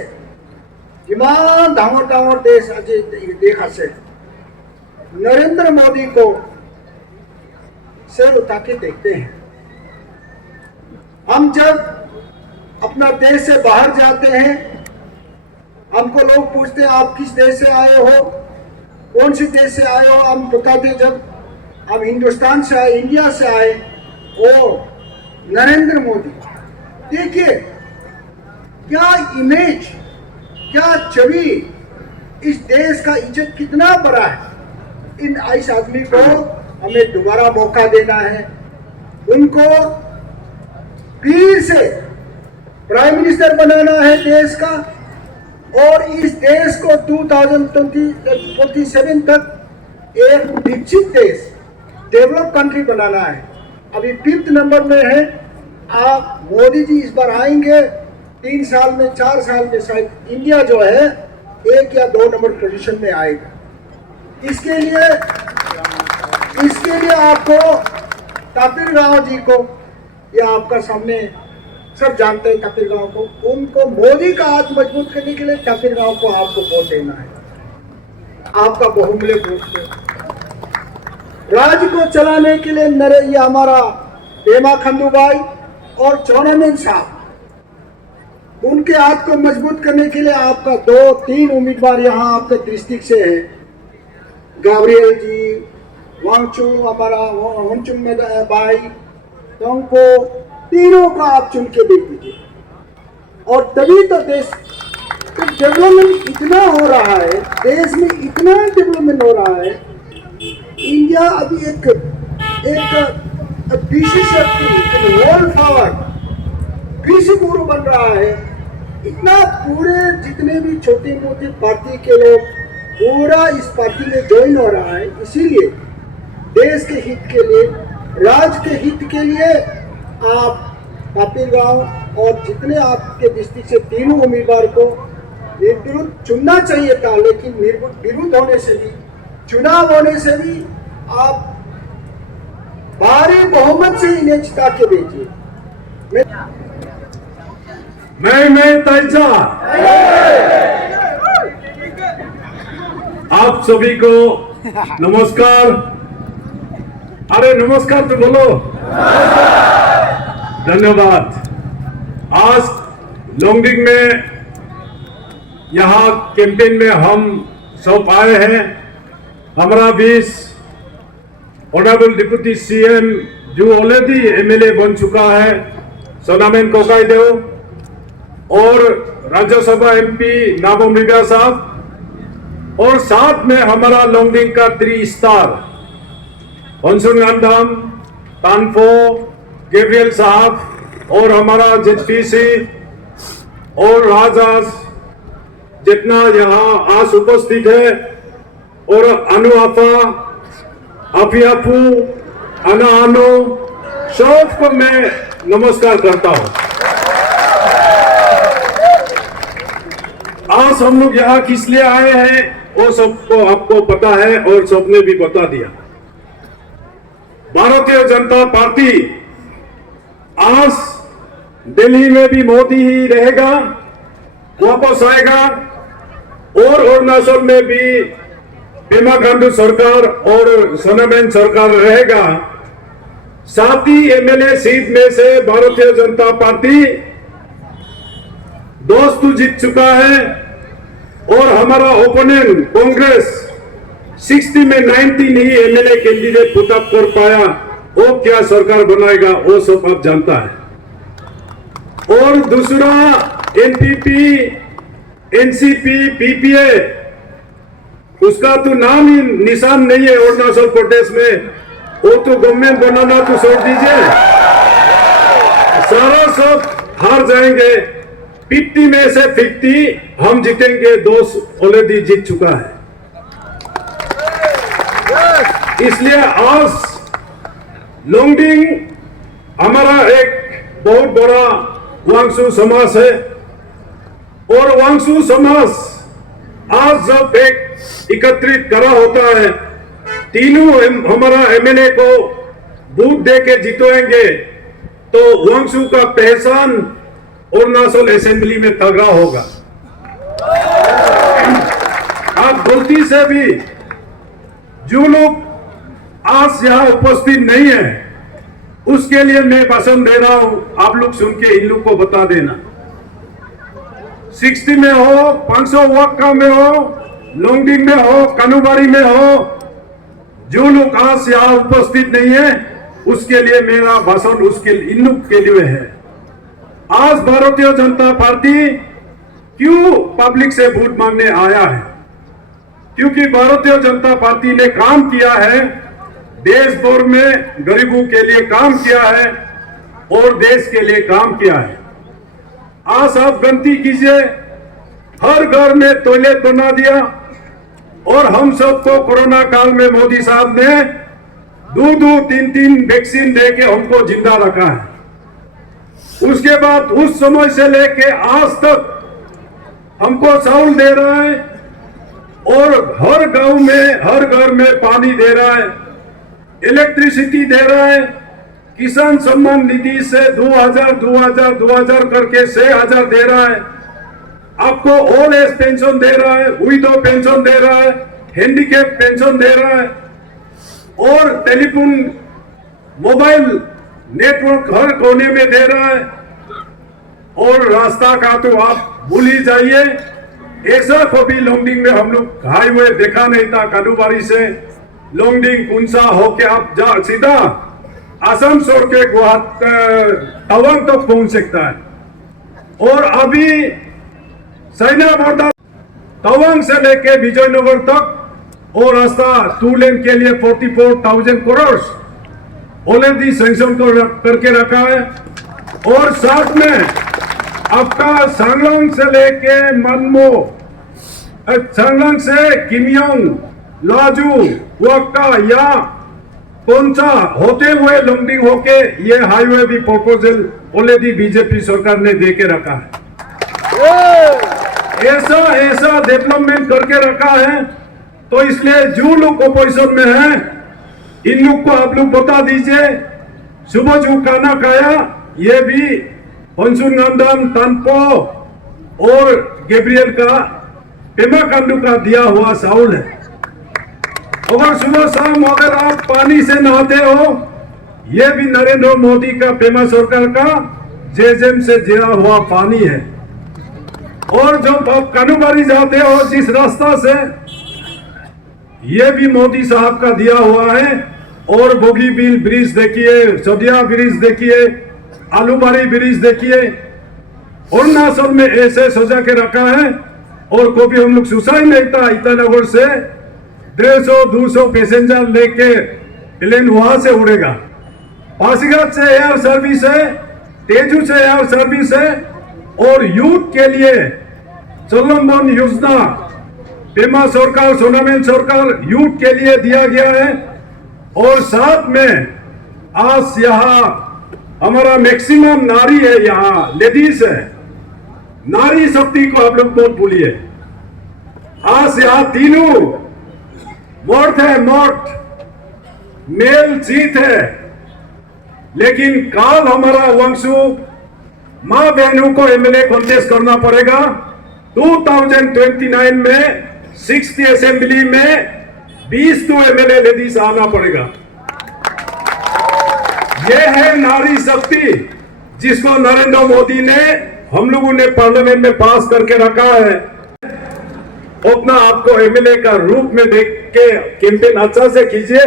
इमान डांवर देश आज देखा से नरेंद्र मोदी को सिर उठा के देखते हैं। हम जब अपना देश से बाहर जाते हैं, हमको लोग पूछते हैं आप किस देश से आए हो, कौन सी देश से आए हो। हम बताते जब हम हिंदुस्तान से आए, इंडिया से आए, वो नरेंद्र मोदी। देखिए क्या इमेज, क्या छवि, इस देश का इज्जत कितना बड़ा है। इस आदमी को हमें दोबारा मौका देना है, उनको फिर से प्राइम मिनिस्टर बनाना है देश का, और इस देश को 2047 तक एक विकसित देश, डेवलप कंट्री बनाना है। अभी 5th नंबर में है। आप मोदी जी इस बार आएंगे, 3 साल में 4 साल में शायद इंडिया जो है 1 या 2 नंबर पोजीशन में आएगा। इसके लिए आपको तापिर गांव जी को, या आपका सामने सब जानते हैं तापिर गांव को, उनको मोदी का हाथ मजबूत करने के लिए तापिर गांव को आपको वोट देना है। आपका बहुमूल्य वोट राज्य को चलाने के लिए ये हमारा पेमा खंडू भाई और चौनामेन साहब, उनके हाथ को मजबूत करने के लिए आपका 2-3 उम्मीदवार यहाँ आपके डिस्ट्रिक्ट से है। गाब्रियल जी, वांगचू, हमारा वंचुम भाई, तो उनको तीनों का आप चुन के देख लीजिए, और तभी तो देश डेवलपमेंट इतना हो रहा है, देश में इतना डेवलपमेंट हो रहा है। इंडिया अभी एक कृषि शक्ति, वर्ल्ड पावर, कृषि गुरु बन रहा है। इतना पूरे जितने भी छोटी मोटी पार्टी के लोग पूरा इस पार्टी में ज्वाइन हो रहा है। इसीलिए देश के हित के लिए, राज्य के हित के लिए आप तापिर गांव और जितने आपके डिस्ट्रिक्ट से तीनों उम्मीदवार को निर्विरोध चुनना चाहिए था, लेकिन विरोध होने से भी, चुनाव होने से भी आप भारी बहुमत से इन्हें जिता के भेजिए। मैं ताइचा आप सभी को नमस्कार। अरे नमस्कार तो बोलो। धन्यवाद। आज लोंगडिंग में यहाँ कैंपेन में हम सब आए हैं। हमारा बीच ऑनरेबल डिप्टी सीएम जो ऑलरेडी एमएलए बन चुका है सोनामेन कोकाईदेव, और राज्यसभा एमपी नाबम रिबिया साहब, और साथ में हमारा लोंगडिंग का 3 स्टार हंसुन गांधम, तानफो, गेब्रियल साहब, और हमारा जेपीसी और राजास जितना यहाँ आज उपस्थित है, और अनु आपा, अफियाफू, अना अनु, सबको मैं नमस्कार करता हूँ। आज हम लोग यहाँ किस लिए आए हैं वो सबको आपको पता है और सबने भी बता दिया। भारतीय जनता पार्टी आज दिल्ली में भी मोदी ही रहेगा, वापस आएगा, और अरुणाचल में भी पेमा खांडू सरकार और सोनामेन सरकार रहेगा। साथ ही एमएलए सीट में से भारतीय जनता पार्टी दोस्त जीत चुका है, और हमारा ओपोनेंट कांग्रेस 60 में 19 ही एमएलए कैंडिडेट पुट अप कर पाया। वो क्या सरकार बनाएगा वो सब आप जानता है। और दूसरा एनपीपी, एनसीपी, पीपीए, उसका तो नाम ही निशान नहीं है अरुणाचल प्रदेश में। वो तो गवर्नमेंट बनाना तो छोड़ दीजिए, सारा सब हार जाएंगे। 50 में से 50 हम जीतेंगे, 2 ऑलरेडी जीत चुका है। इसलिए आज लोंगडिंग हमारा एक बहुत बड़ा वांगसू समाज है, और वांगसू समाज आज जब एक एकत्रित करा होता है, तीनों हमारा एमएलए को वोट दे के जीतेंगे, तो वांगसू का पहचान अरुणाचल असेंबली में तगड़ा होगा। आप गलती से भी जो लोग आज यहाँ उपस्थित नहीं है उसके लिए मैं भाषण दे रहा हूं, आप लोग सुन के इन लोग को बता देना। 60 में हो, 500 वक्का में हो, लोंगडिंग में हो, कानूबारी में हो, जो लोग आज यहाँ उपस्थित नहीं है उसके लिए मेरा भाषण उसके इन लोग के लिए है। आज भारतीय जनता पार्टी क्यों पब्लिक से वोट मांगने आया है? क्योंकि भारतीय जनता पार्टी ने काम किया है, देश भर में गरीबों के लिए काम किया है और देश के लिए काम किया है। आज आप गिनती कीजिए, हर घर में टॉयलेट बना दिया, और हम सबको कोरोना काल में मोदी साहब ने 2-2, 3-3 वैक्सीन देके हमको जिंदा रखा है। उसके बाद उस समय से लेके आज तक हमको चावल दे रहा है, और हर गांव में, हर घर में पानी दे रहा है, इलेक्ट्रिसिटी दे रहा है। किसान सम्मान निधि से 2000 करके 6000 दे रहा है। आपको ओल्ड एज पेंशन दे रहा है, विडो पेंशन दे रहा है, हैंडीकैप पेंशन दे रहा है, और टेलीफोन मोबाइल नेटवर्क हर कोने में दे रहा है। और रास्ता का तो आप भूल ही जाइए, ऐसा कभी लोंगडिंग में हम लोग हाईवे देखा नहीं था। कानूबारी से लोंगडिंग कुंसा होके आप जा सीधा असम छोड़ के तवांग तक पहुंच सकता है। और अभी सैना बॉर्डर तवांग से लेके विजयनगर तक वो रास्ता 2 लेन के लिए 44,000 करोड़ ऑलरेडी सैंक्शन करके रखा है। और साथ में आपका सांगलोंग से लेके मनमो, सांगलोंग से किमियोंग, लाजू, वक्का या कोंचा होते हुए लोंगडिंग होके ये हाईवे भी प्रपोजल ऑलरेडी बीजेपी सरकार ने देके रखा है। ऐसा डेवलपमेंट करके रखा है, तो इसलिए जो लोग अपोजिशन में हैं इन लोग को आप लोग बता दीजिए, सुबह जो खाना खाया ये भी पंसुन नामदाम तानपो और गैब्रियल का पेमा खांडू का दिया हुआ चावल है। अगर सुबह शाम अगर आप पानी से नहाते हो, ये भी नरेंद्र मोदी का पेमा सरकार का जेजेम से दिया हुआ पानी है। और जब आप कानूबारी जाते हो जिस रास्ता से, ये भी मोदी साहब का दिया हुआ है। और बोगीबील ब्रिज देखिए, सदिया ब्रिज देखिए, आलूबारी ब्रिज देखिए, अरुणाचल में ऐसे सजा के रखा है। और कभी हम लोग सुसाई नहीं था, ईटानगर से 150-200 पैसेंजर लेके प्लेन वहां से उड़ेगा। पासीघाट से एयर सर्विस है, तेजू से एयर सर्विस है। और यूथ के लिए चलमबन योजना पेमा सरकार, सोनामेन सरकार यूथ के लिए दिया गया है। और साथ में आज यहाँ हमारा मैक्सिमम नारी है, यहाँ लेडीज है। नारी शक्ति को आप लोग बहुत भूलिए। आज यहाँ तीनों मर्द है, मर्द मेल जीत है। लेकिन काल हमारा वंशु माँ बहनों को एमएलए कॉन्टेस्ट करना पड़ेगा। 2029 में 6th असेंबली में 20 तो एमएलए लेडीज आना पड़ेगा। यह है नारी शक्ति जिसको नरेंद्र मोदी ने, हम लोगों ने पार्लियामेंट में पास करके रखा है। अपना आपको एमएलए का रूप में देख के कैंपेन अच्छा से कीजिए।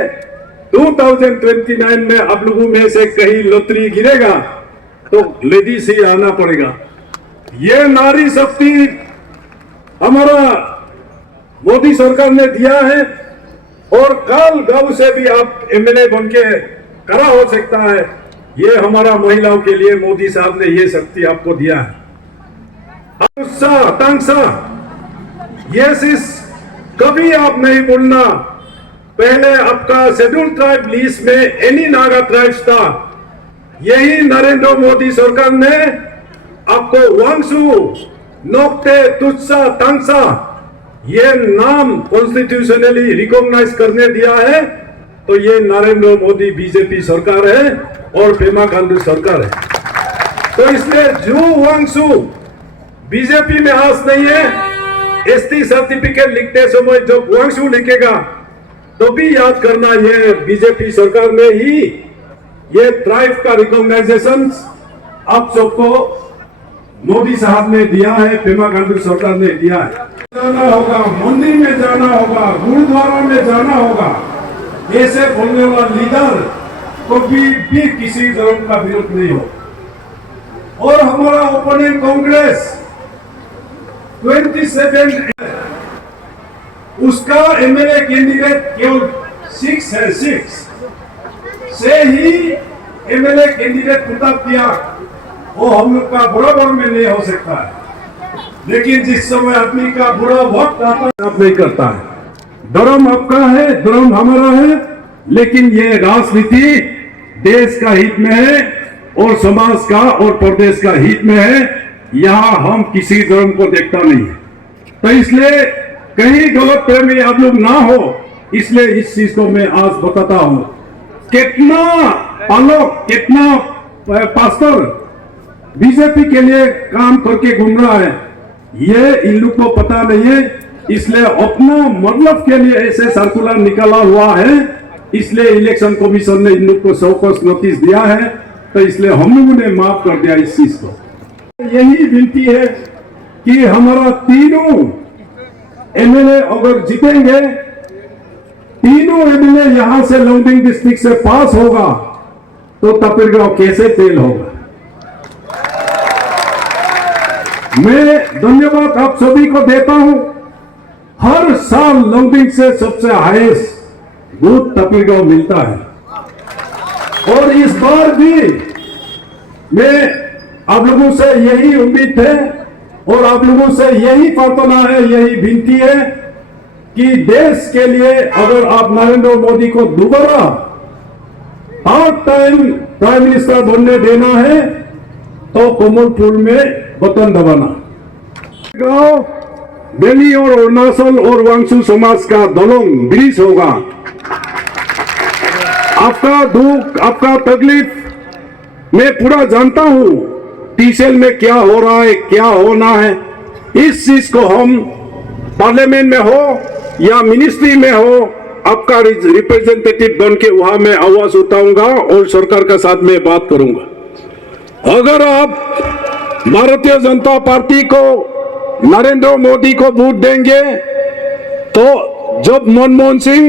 2029 में आप लोगों में से कहीं लॉटरी गिरेगा तो लेडीज ही आना पड़ेगा। ये नारी शक्ति हमारा मोदी सरकार ने दिया है। और कल गांव से भी आप एमएलए बन के खड़ा हो सकता है। ये हमारा महिलाओं के लिए मोदी साहब ने ये शक्ति आपको दिया है। उत्साह, आकांक्षा, ये चीज कभी आप नहीं भूलना। पहले आपका शेड्यूल ट्राइब लिस्ट में एनी नागा ट्राइब्स था। यही नरेंद्र मोदी सरकार ने आपको वांगसू, नोक्टे, तुत्सा, तांगसा ये नाम कॉन्स्टिट्यूशनली रिकॉग्नाइज करने दिया है। तो ये नरेंद्र मोदी बीजेपी सरकार है और पेमा खांडू सरकार है। तो इसलिए जो वांगसू बीजेपी में आस नहीं है, एसटी सर्टिफिकेट लिखते समय जो वांगसू लिखेगा तो भी याद करना, ये बीजेपी सरकार में ही ये ट्राइब का रिकॉग्नाइजेशन आप सबको मोदी साहब ने दिया है, पेमा खांडू सरकार ने दिया है। जाना होगा, मंदिर में जाना होगा, गुरुद्वारा में जाना होगा। ऐसे बोलने वाला लीडर कभी भी किसी धर्म का विरोध नहीं हो। और हमारा ओपोनेंट कांग्रेस 27 उसका एमएलए कैंडिडेट केवल 6 है, 6 से ही एमएलए कैंडिडेट उतार दिया। वो हम लोग का बराबर में नहीं हो सकता है। लेकिन जिस समय आदमी का बुरा वक्त आता है आप नहीं करता है। धर्म आपका है, धर्म हमारा है, लेकिन ये राजनीति देश का हित में है और समाज का और प्रदेश का हित में है। यहाँ हम किसी धर्म को देखता नहीं है। तो इसलिए कहीं गलत प्रेमी आप लोग ना हो, इसलिए इस चीज को मैं आज बताता हूं। कितना पालक, कितना पास्टर बीजेपी के लिए काम करके घूम रहा है, ये इन लोग को पता नहीं है। इसलिए अपना मतलब के लिए ऐसे सर्कुलर निकाला हुआ है। इसलिए इलेक्शन कमीशन ने इन लोग को शोकॉस नोटिस दिया है। तो इसलिए हम लोगों ने माफ कर दिया इस चीज को। यही विनती है कि हमारा तीनों एमएलए अगर जीतेंगे, तीनों एमएलए यहां से लोंगडिंग डिस्ट्रिक्ट से पास होगा तो तपिरगांव कैसे फेल होगा। मैं धन्यवाद आप सभी को देता हूं। हर साल लोंगडिंग से सबसे हाईएस्ट बूथ तपिरगांव मिलता है। और इस बार भी मैं आप लोगों से यही उम्मीद है और आप लोगों से यही प्रार्थना है, यही विनती है कि देश के लिए अगर आप नरेंद्र मोदी को दोबारा 8 टाइम प्राइम मिनिस्टर बनने देना है तो कोमल फूल में बटन दबाना। गांव दिल्ली और अरुणाचल और वांगसू समाज का दलोंग ब्रिज होगा। आपका दुख, आपका तकलीफ मैं पूरा जानता हूं। टीसेल में क्या हो रहा है, क्या होना है, इस चीज को हम पार्लियामेंट में हो या मिनिस्ट्री में हो, आपका रिप्रेजेंटेटिव बन के वहां मैं आवाज उठाऊंगा और सरकार के साथ में बात करूंगा। अगर आप भारतीय जनता पार्टी को, नरेंद्र मोदी को वोट देंगे तो जब मनमोहन सिंह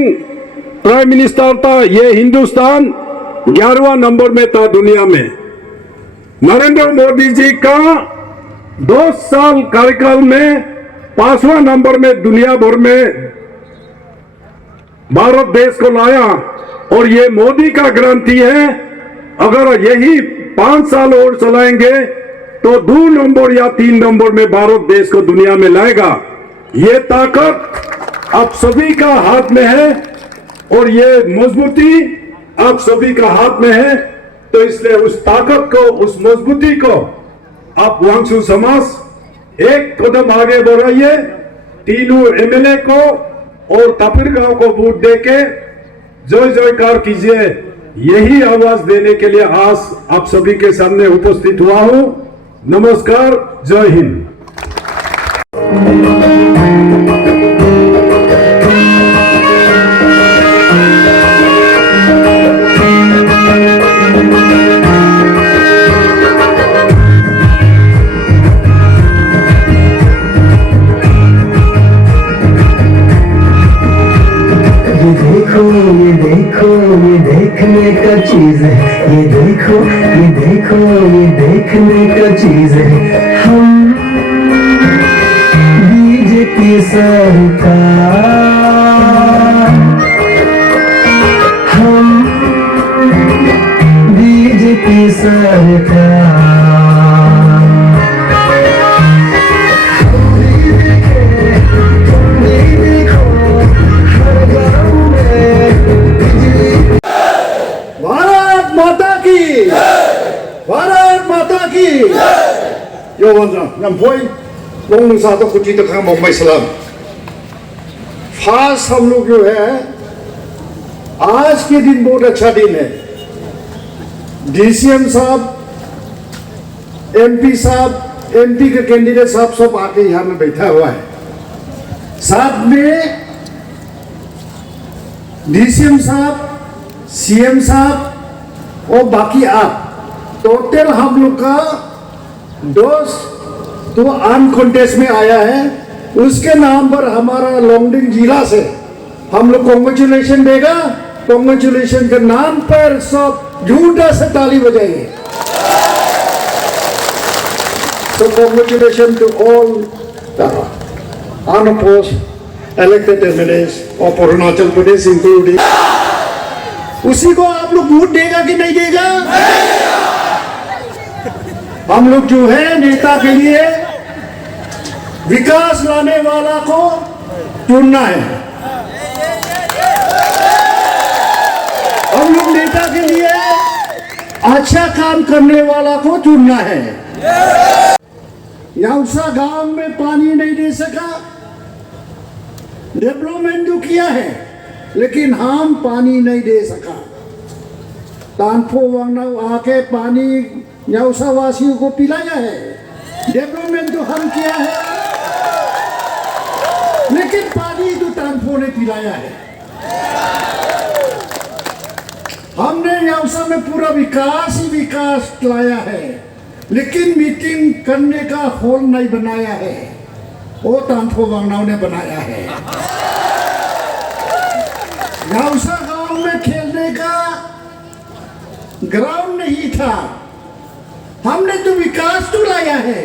प्राइम मिनिस्टर था, ये हिंदुस्तान 11वां नंबर में था दुनिया में। नरेंद्र मोदी जी का 2 साल कार्यकाल में 5वां नंबर में दुनिया भर में भारत देश को लाया। और ये मोदी का गारंटी है, अगर यही 5 साल और चलाएंगे तो 2 नंबर या 3 नंबर में भारत देश को दुनिया में लाएगा। ये ताकत आप सभी का हाथ में है और ये मजबूती आप सभी का हाथ में है। तो इसलिए उस ताकत को, उस मजबूती को आप वांगसू समाज एक कदम आगे बढ़ाइए। तीनों एमएलए को और तापिरगांव को वोट देके जय जयकार कीजिए। यही आवाज देने के लिए आज आप सभी के सामने उपस्थित हुआ हूं। नमस्कार, जय हिंद। ये देखने का चीज है, ये देखो, ये देखने का चीज है। हम बीजेपी सरकार, हम बीजेपी सरकार। भारत माता की सलाम। फास्ट हम लोग जो है, आज के दिन बहुत अच्छा दिन है। डीसीएम साहब, एमपी साहब, एमपी के कैंडिडेट साहब सब आके यहाँ में बैठा हुआ है। साथ में डीसीएम साहब, सीएम साहब और बाकी आप, टोटल हम लोग का 2 आर्म कॉन्टेस्ट में आया है। उसके नाम पर हमारा लोंगडिंग जिला से हम लोग कॉन्ग्रेचुलेशन देगा। कॉन्ग्रेचुलेशन के नाम पर सब झूठा से ताली बजाएंगे। So congratulations to all the unopposed elected MLAs of Arunachal Pradesh including। उसी को आप लोग वोट देगा कि नहीं देगा? हम लोग जो है नेता के लिए विकास लाने वाला को चुनना है। हम लोग नेता के लिए अच्छा काम करने वाला को चुनना है। याउसा गांव में पानी नहीं दे सका, डेवलपमेंट तो किया है लेकिन हम पानी नहीं दे सका। तानफो वांगनाव आके पानी न्याउसा वासियों को पिलाया है, डेवलपमेंट तो हम किया है, लेकिन पानी तो तानफो ने पिलाया है। हमने न्याउसा में पूरा विकास ही विकास लाया है, लेकिन मीटिंग करने का हॉल नहीं बनाया है, वो तानफो वांगनाव ने बनाया है। न्याउसा गांव में खेलने का ग्राउंड नहीं था, हमने तो विकास तो लाया है,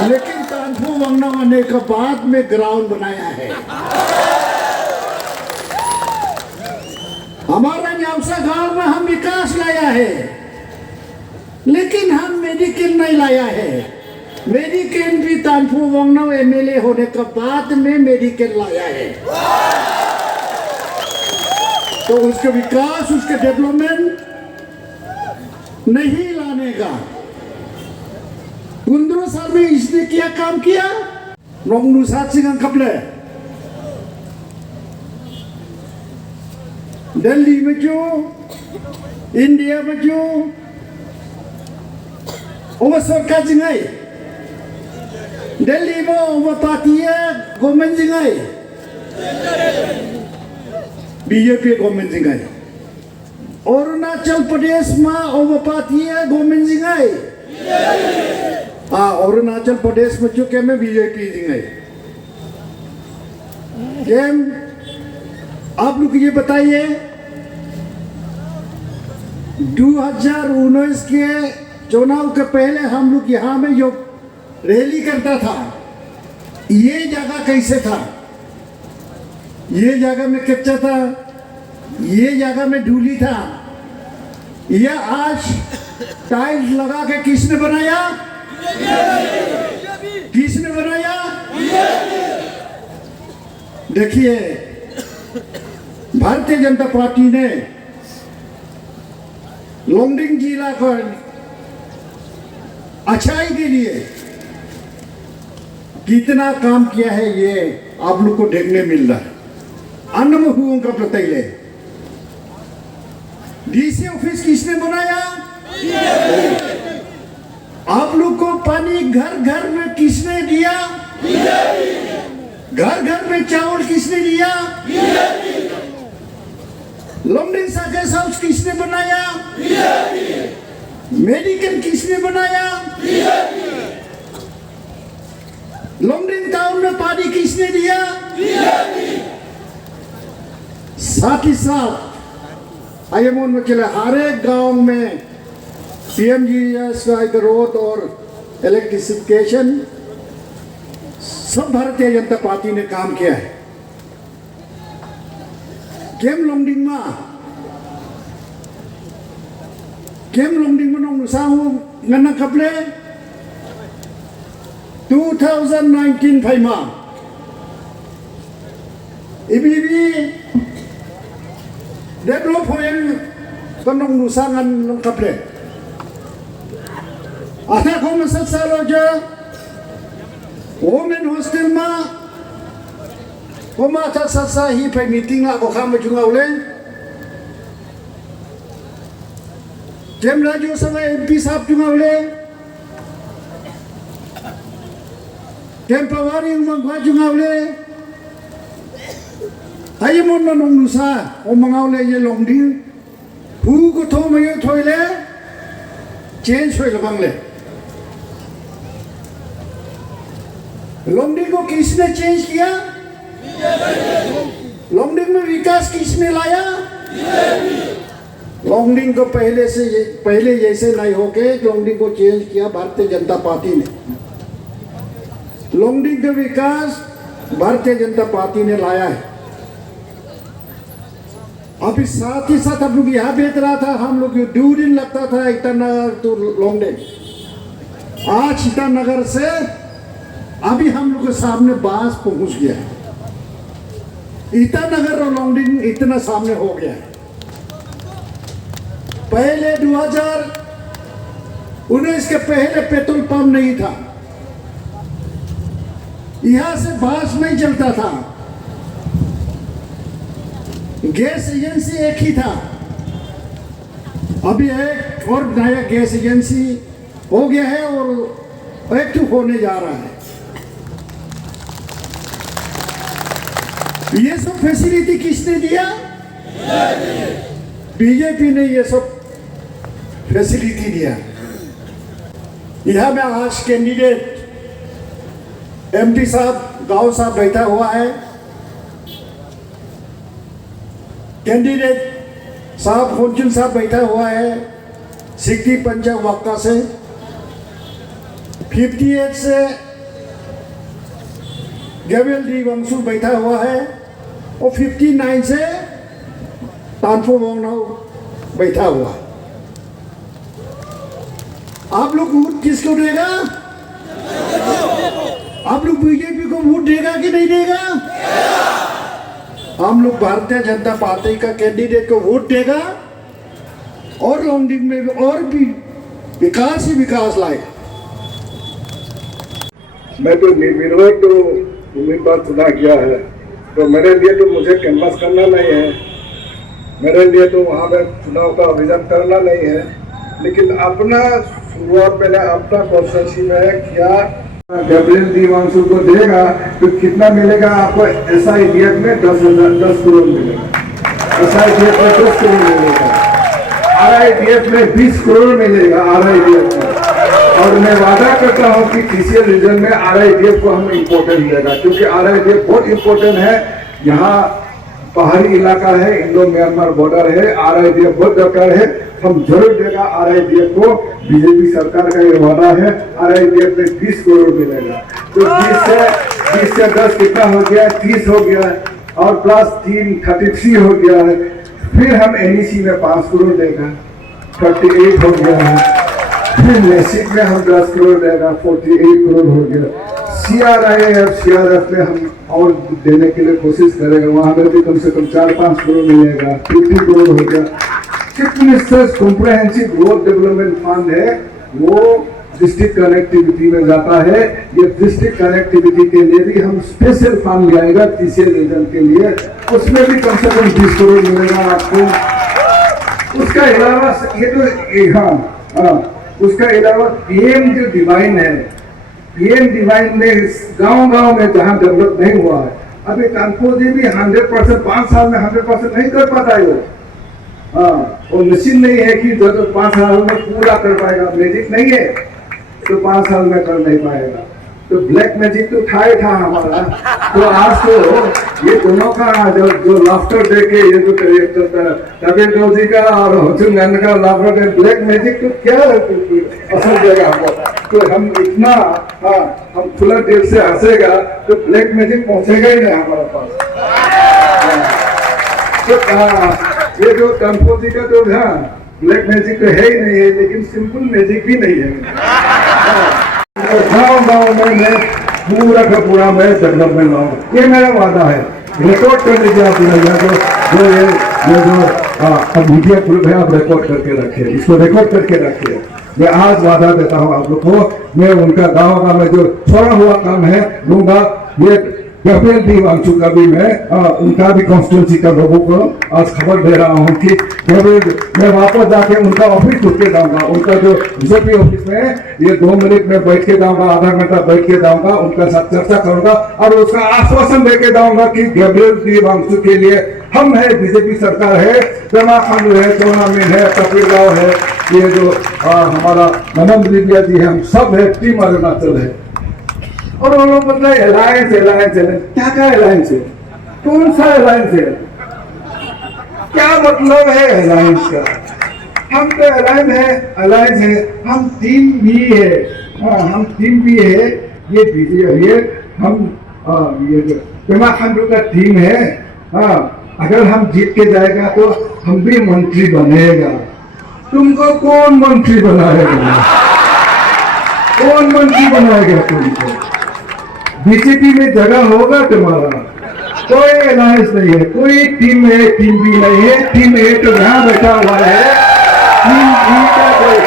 लेकिन तानफो वांगनाव आने के बाद में ग्राउंड बनाया है। हमारा न्याउसा गांव में हम विकास लाया है, लेकिन हम मेडिकल नहीं लाया है। मेडिकल भी तानफो वांगनाव एमएलए होने के बाद में मेडिकल लाया है। तो उसके विकास, उसके डेवलपमेंट नहीं लाने का 15 साल में इसने क्या काम किया? नोंगनु सात सिंह कपले दिल्ली में जो India maju over sarkar jingai Delhi mo over party government jingai BJP government jingai Arunachal Pradesh ma over party government jingai Arunachal Pradesh में जो क्या में BJP jingai क्या आप लोग ये बताइए 2019 के चुनाव के पहले हम लोग यहाँ में जो रैली करता था ये जगह कैसे था ये जगह में कच्चा था ये जगह में धूली था ये आज टाइल्स लगा के किसने बनाया किसने बनाया देखिए भारतीय जनता पार्टी ने लोंगडिंग जिला को अच्छाई के लिए कितना काम किया है ये आप लोग को देखने मिल रहा है अन्नमुखों का प्रत्यय डीसी ऑफिस किसने बनाया आप लोग को पानी घर घर में किसने दिया घर घर में चावल किसने दिया लोंगडिंग साकेस हाउस किसने बनाया मेडिकल किसने बनाया लोंगडिंग टाउन में पानी किसने दिया साथ ही साथ आयमोन में चले हर एक गांव में पीएमजीएस रोड और इलेक्ट्रिफिकेशन सब भारतीय जनता पार्टी ने काम किया है केम लोंगडिंग में नोंग साहू गन्ना कपले 2019 फाइमा इबी डेवलप होएं तो नोंग सांगन नोंग कपले आधा को मसल सालो जो वोमेन हॉस्टल में वो माता ससा ही पे मीटिंग आ को काम जुगाव ले जेम राजू समय एमपी साहब जुगाव ले जेम पवारी उमंगवा जुगाव ले हाय मन नंगनुसा उमंगाव ले ये लोंगडी हु को थो मयो थोइले चेंज होइल बांगले लोंगडी को किसने चेंज किया लोंगडिंग में विकास किसने लाया लोंगडिंग को पहले जैसे नहीं होके लोंगडिंग को चेंज किया भारतीय जनता पार्टी ने लोंगडिंग का विकास भारतीय जनता पार्टी ने लाया है अभी साथ ही साथ हम लोग यहाँ बेच रहा था हम लोग 2 दिन लगता था ईटानगर टू लोंगडिंग आज ईटानगर से अभी हम लोग के सामने बास पहुंच गया है ईटानगर और लोंगडिंग इतना सामने हो गया है पहले 2019 के पहले पेट्रोल पंप नहीं था यहां से बास नहीं चलता था गैस एजेंसी एक ही था अभी एक और नया गैस एजेंसी हो गया है और एक्टिव होने जा रहा है ये सब फैसिलिटी किसने दिया बीजेपी ने ये सब फैसिलिटी दिया यहां में आज कैंडिडेट एमपी साहब गांव साहब बैठा हुआ है कैंडिडेट साहब फॉर्चून साहब बैठा हुआ है सिक्की पंजाब वाक्का से 58 से गेवेल डी वंशु बैठा हुआ है और 59 से तानफो वोंगनाओ बैठा हुआ है आप लोग वोट किसको देगा आप लोग बीजेपी को वोट देगा कि नहीं देगा हम लोग भारतीय जनता पार्टी का कैंडिडेट को वोट देगा और लोंगडिंग में और भी विकास ही विकास लाएगा मैं तो निर्विरोध तो उम्मीदवार चुना किया है तो मेरे लिए तो मुझे कैंपस करना नहीं है मेरे लिए तो वहाँ पे चुनाव का अभियान करना नहीं है, लेकिन अपना शुरुआत पहले अपना कॉन्स्टिट्यूंसी में क्या गैब्रियल दीवांशु को देगा तो कितना मिलेगा आपको? SIDF में 10 करोड़ मिलेगा, SIDF में 10 करोड़ मिलेगा, RIDF में 20 करोड़ मिलेगा RIDF में। और मैं वादा करता हूँ कि TCL रीजन में RIDF को हम इम्पोर्टेंट देगा, क्योंकि RIDF बहुत इम्पोर्टेंट है। यहाँ पहाड़ी इलाका है, इंडो म्यांमार बॉर्डर है, RIDF बहुत दरकार है। हम जरूर देगा RIDF को, बीजेपी सरकार का ये वादा है। RIDF में 20 करोड़ मिलेगा, तो 20 से 10 कितना हो गया? 30 हो गया, और प्लस 3 33 हो गया है। फिर हम NEC में 5 करोड़ देगा, 38 हो गया है। फिर नेसिक में हम 10 करोड़ देगा, 48 करोड़ हो गया। CRF में हम और देने के लिए कोशिश करेंगे, वहाँ पर भी कम से कम 4-5 करोड़ मिलेगा, 50 करोड़ हो गया। Chief ministers comprehensive growth development fund है, वो डिस्ट्रिक्ट कनेक्टिविटी में जाता है। ये डिस्ट्रिक्ट कनेक्टिविटी के लिए भी हम स्पेशल फंड लाएगा TCL रीजन के लिए, उसमें भी कम से कम 20 करोड़ मिलेगा आपको। उसका अलावा ये तो उसका अलावा PM जो डिवाइन है, PM डिवाइन में गांव में जहां डेवलप नहीं हुआ है, अभी कानपुर जी भी 100% 5 साल में 100% नहीं कर पाता है वो मशीन नहीं है कि जो 5 साल में पूरा कर पाएगा, मैजिक नहीं है तो 5 साल में कर नहीं पाएगा। तो ब्लैक मैजिक तो था ही था हमारा। तो आज तो ये दोनों का जो लाफ्टर देके ये जो कबीर गौ जी का और हुसैन नंद का लाफ्टर दे, ब्लैक मैजिक तो क्या असर देगा हमको? तो हम इतना हम खुला दिल से हंसेगा तो ब्लैक मैजिक पहुंचेगा ही नहीं हमारे पास। तो ये जो कानपुर जी का जो ब्लैक मैजिक तो है ही नहीं है, लेकिन सिंपल मैजिक भी नहीं है। गाँव में मैं पूरा का पूरा मैं डेवलपमेंट लाऊंगा, ये मेरा वादा है। रिकॉर्ड कर लीजिए आप जो मीडिया ग्रुप है, आप रिकॉर्ड करके रखिए, इसको रिकॉर्ड करके रखिए। मैं आज वादा देता हूँ आप लोग को, मैं उनका गाँव का मैं जो छोड़ा हुआ काम है लूंगा। ये गैब्रियल दीवांशु का भी मैं उनका भी कॉन्स्टिट्यूंसी का लोगों को आज खबर दे रहा हूँ कि मैं वापस जाके उनका ऑफिस ढूंढ के जाऊंगा। उनका जो बीजेपी ऑफिस में ये 2 मिनट में बैठ के जाऊंगा, आधा घंटा बैठ के जाऊंगा, उनका साथ चर्चा करूंगा और उसका आश्वासन दे के जाऊंगा कि गैब्रियल दीवांशु के लिए हम है, बीजेपी सरकार है, पेमा खांडू है, चौनामीन है, कपिल राव है, ये जो हमारा नमन दिव्या जी है, हम सब है, टीम अरुणाचल है। और वो लोग बोलते हैं अलायंस क्या अलायंस है? कौन सा अलायंस है? क्या मतलब है अलायंस का? हम तो अलायंस है, हम टीम भी है। हम टीम भी है, ये दीजिए, ये हम ये जो पेमा खांडू का टीम है। अगर हम जीत के जाएगा तो हम भी मंत्री बनेगा। तुमको कौन मंत्री बनाएगा? कौन मंत्री बनाएगा तुमको? बीजेपी में जगह होगा तुम्हारा? कोई अलायंस नहीं है, कोई टीम है, टीम बी नहीं है। टीम ए तो यहाँ बैठा हुआ है, टीम बी का कोई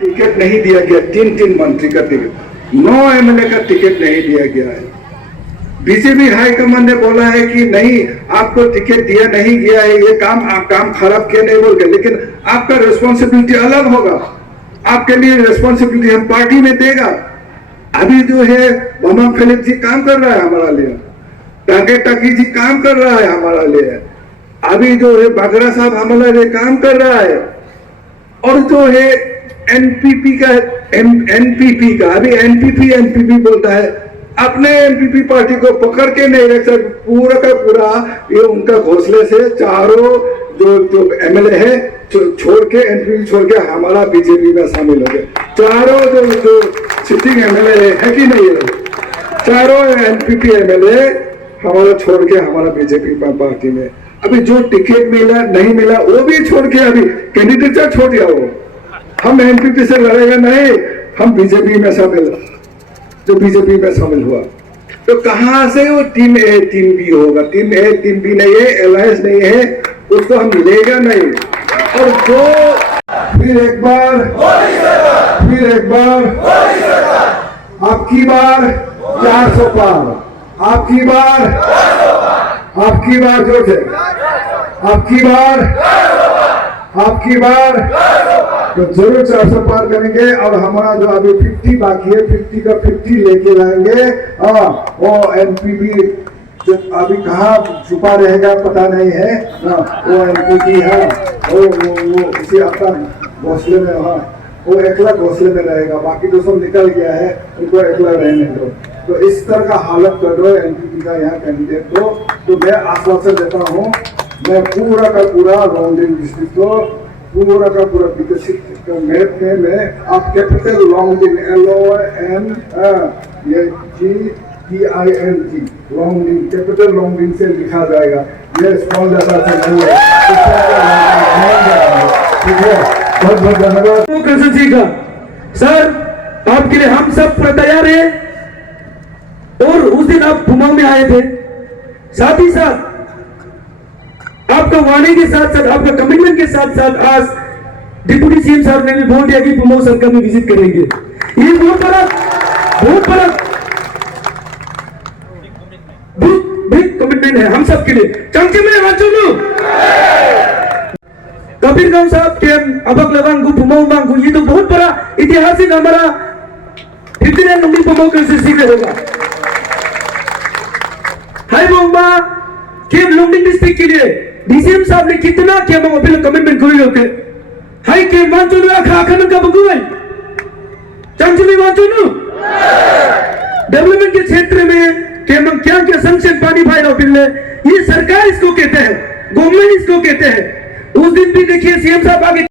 टिकट नहीं दिया गया। 3 मंत्री का टिकट, 9 MLA का टिकट नहीं दिया गया है। बीजेपी हाईकमान ने बोला है कि नहीं, आपको टिकट दिया नहीं गया है, ये काम खराब किया नहीं बोल के, लेकिन आपका रिस्पॉन्सिबिलिटी अलग होगा। आपके लिए रिस्पॉन्सिबिलिटी हम पार्टी में देगा। अभी जो है बमन फिलिप जी काम कर रहा है हमारा लिए, टाके टाकी जी काम कर रहा है हमारा लिए, अभी जो है बागरा साहब हमारा लिए काम कर रहा है, और जो है एनपीपी का अभी एनपीपी बोलता है, अपने एमपीपी पार्टी को पकड़ के नहीं रख सकते। पूरा का पूरा ये उनका घोंसले से चारों जो एमएलए है छोड़ के, एनपीपी छोड़ के हमारा बीजेपी में शामिल हो गए। चारों जो सिटिंग एमएलए है कि नहीं है, चारों एनपीपी एमएलए हमारा छोड़ के हमारा बीजेपी पार्टी में। अभी जो टिकट मिला नहीं मिला वो भी छोड़ के, अभी कैंडिडेट छोड़ दिया वो। हम एनपीपी से लड़ेगा नहीं, हम बीजेपी में शामिल, जो बीजेपी में शामिल हुआ। तो कहां से वो टीम ए टीम बी होगा? टीम ए टीम बी नहीं है, अलायंस नहीं है, उसको हम लेगा नहीं। और जो फिर एक बार आपकी बार 400 पार, आपकी बार आपकी बार जोर से, आपकी बार तो जरूर 400 पार करेंगे। और हमारा जो अभी 50 बाकी है, 50 का 50 लेके लाएंगे। वो एनपीपी जो अभी कहाँ छुपा रहेगा पता नहीं है। वो एनपीपी है, वो इसी अपना घोंसले में, वो एकला घोंसले में रहेगा, बाकी जो सब निकल गया है उनको एकला रहने दो। तो इस तरह का हालत कर दो एनपीपी का यहाँ कैंडिडेट को। तो मैं आश्वासन देता हूँ, मैं पूरा का पूरा लॉन्गडिंग डिस्ट्रिक्ट को पूरा का पूरा विकसित मैप में मैं आप capital Longding LONGDING Longding capital Longding से लिखा जाएगा। ये स्मॉल डाटा से नहीं है। ठीक है, बहुत बहुत धन्यवाद। कंसल्टेंसी का सर, आपके लिए हम सब तैयार हैं। और उस दिन आप कुमाऊं में आए थे, साथ ही साथ आपका वाणी के साथ साथ आपका कमिटमेंट के साथ साथ आज डिप्टी सीएम साहब ने भी बोल दिया कि कुमाऊं सर्कल में विजिट करेंगे। ये बहुत बड़ा बिग कमिटमेंट है हम सब के लिए। चमचे में वाचुनु कबीर गांव साहब के अबक लवांगू कुमाऊं मांगू, ये तो बहुत बड़ा ऐतिहासिक हमारा 59 लुंगी कुमाऊं कंस्टिट्यूंसी में होगा। हाय बोंबा केम लुंगडिंग डिस्ट्रिक्ट के लिए डीसीएम साहब ने कितना क्या अपने कमिटमेंट कोई लोग हाय के मानचुनु आखन का बगुई चंचली मानचुनु डेवलपमेंट के क्षेत्र में के हम क्या क्या संक्षेप पानी फायदा पिल्ले, ये सरकार इसको कहते हैं, गवर्नमेंट इसको कहते हैं। उस दिन भी देखिए सीएम साहब आगे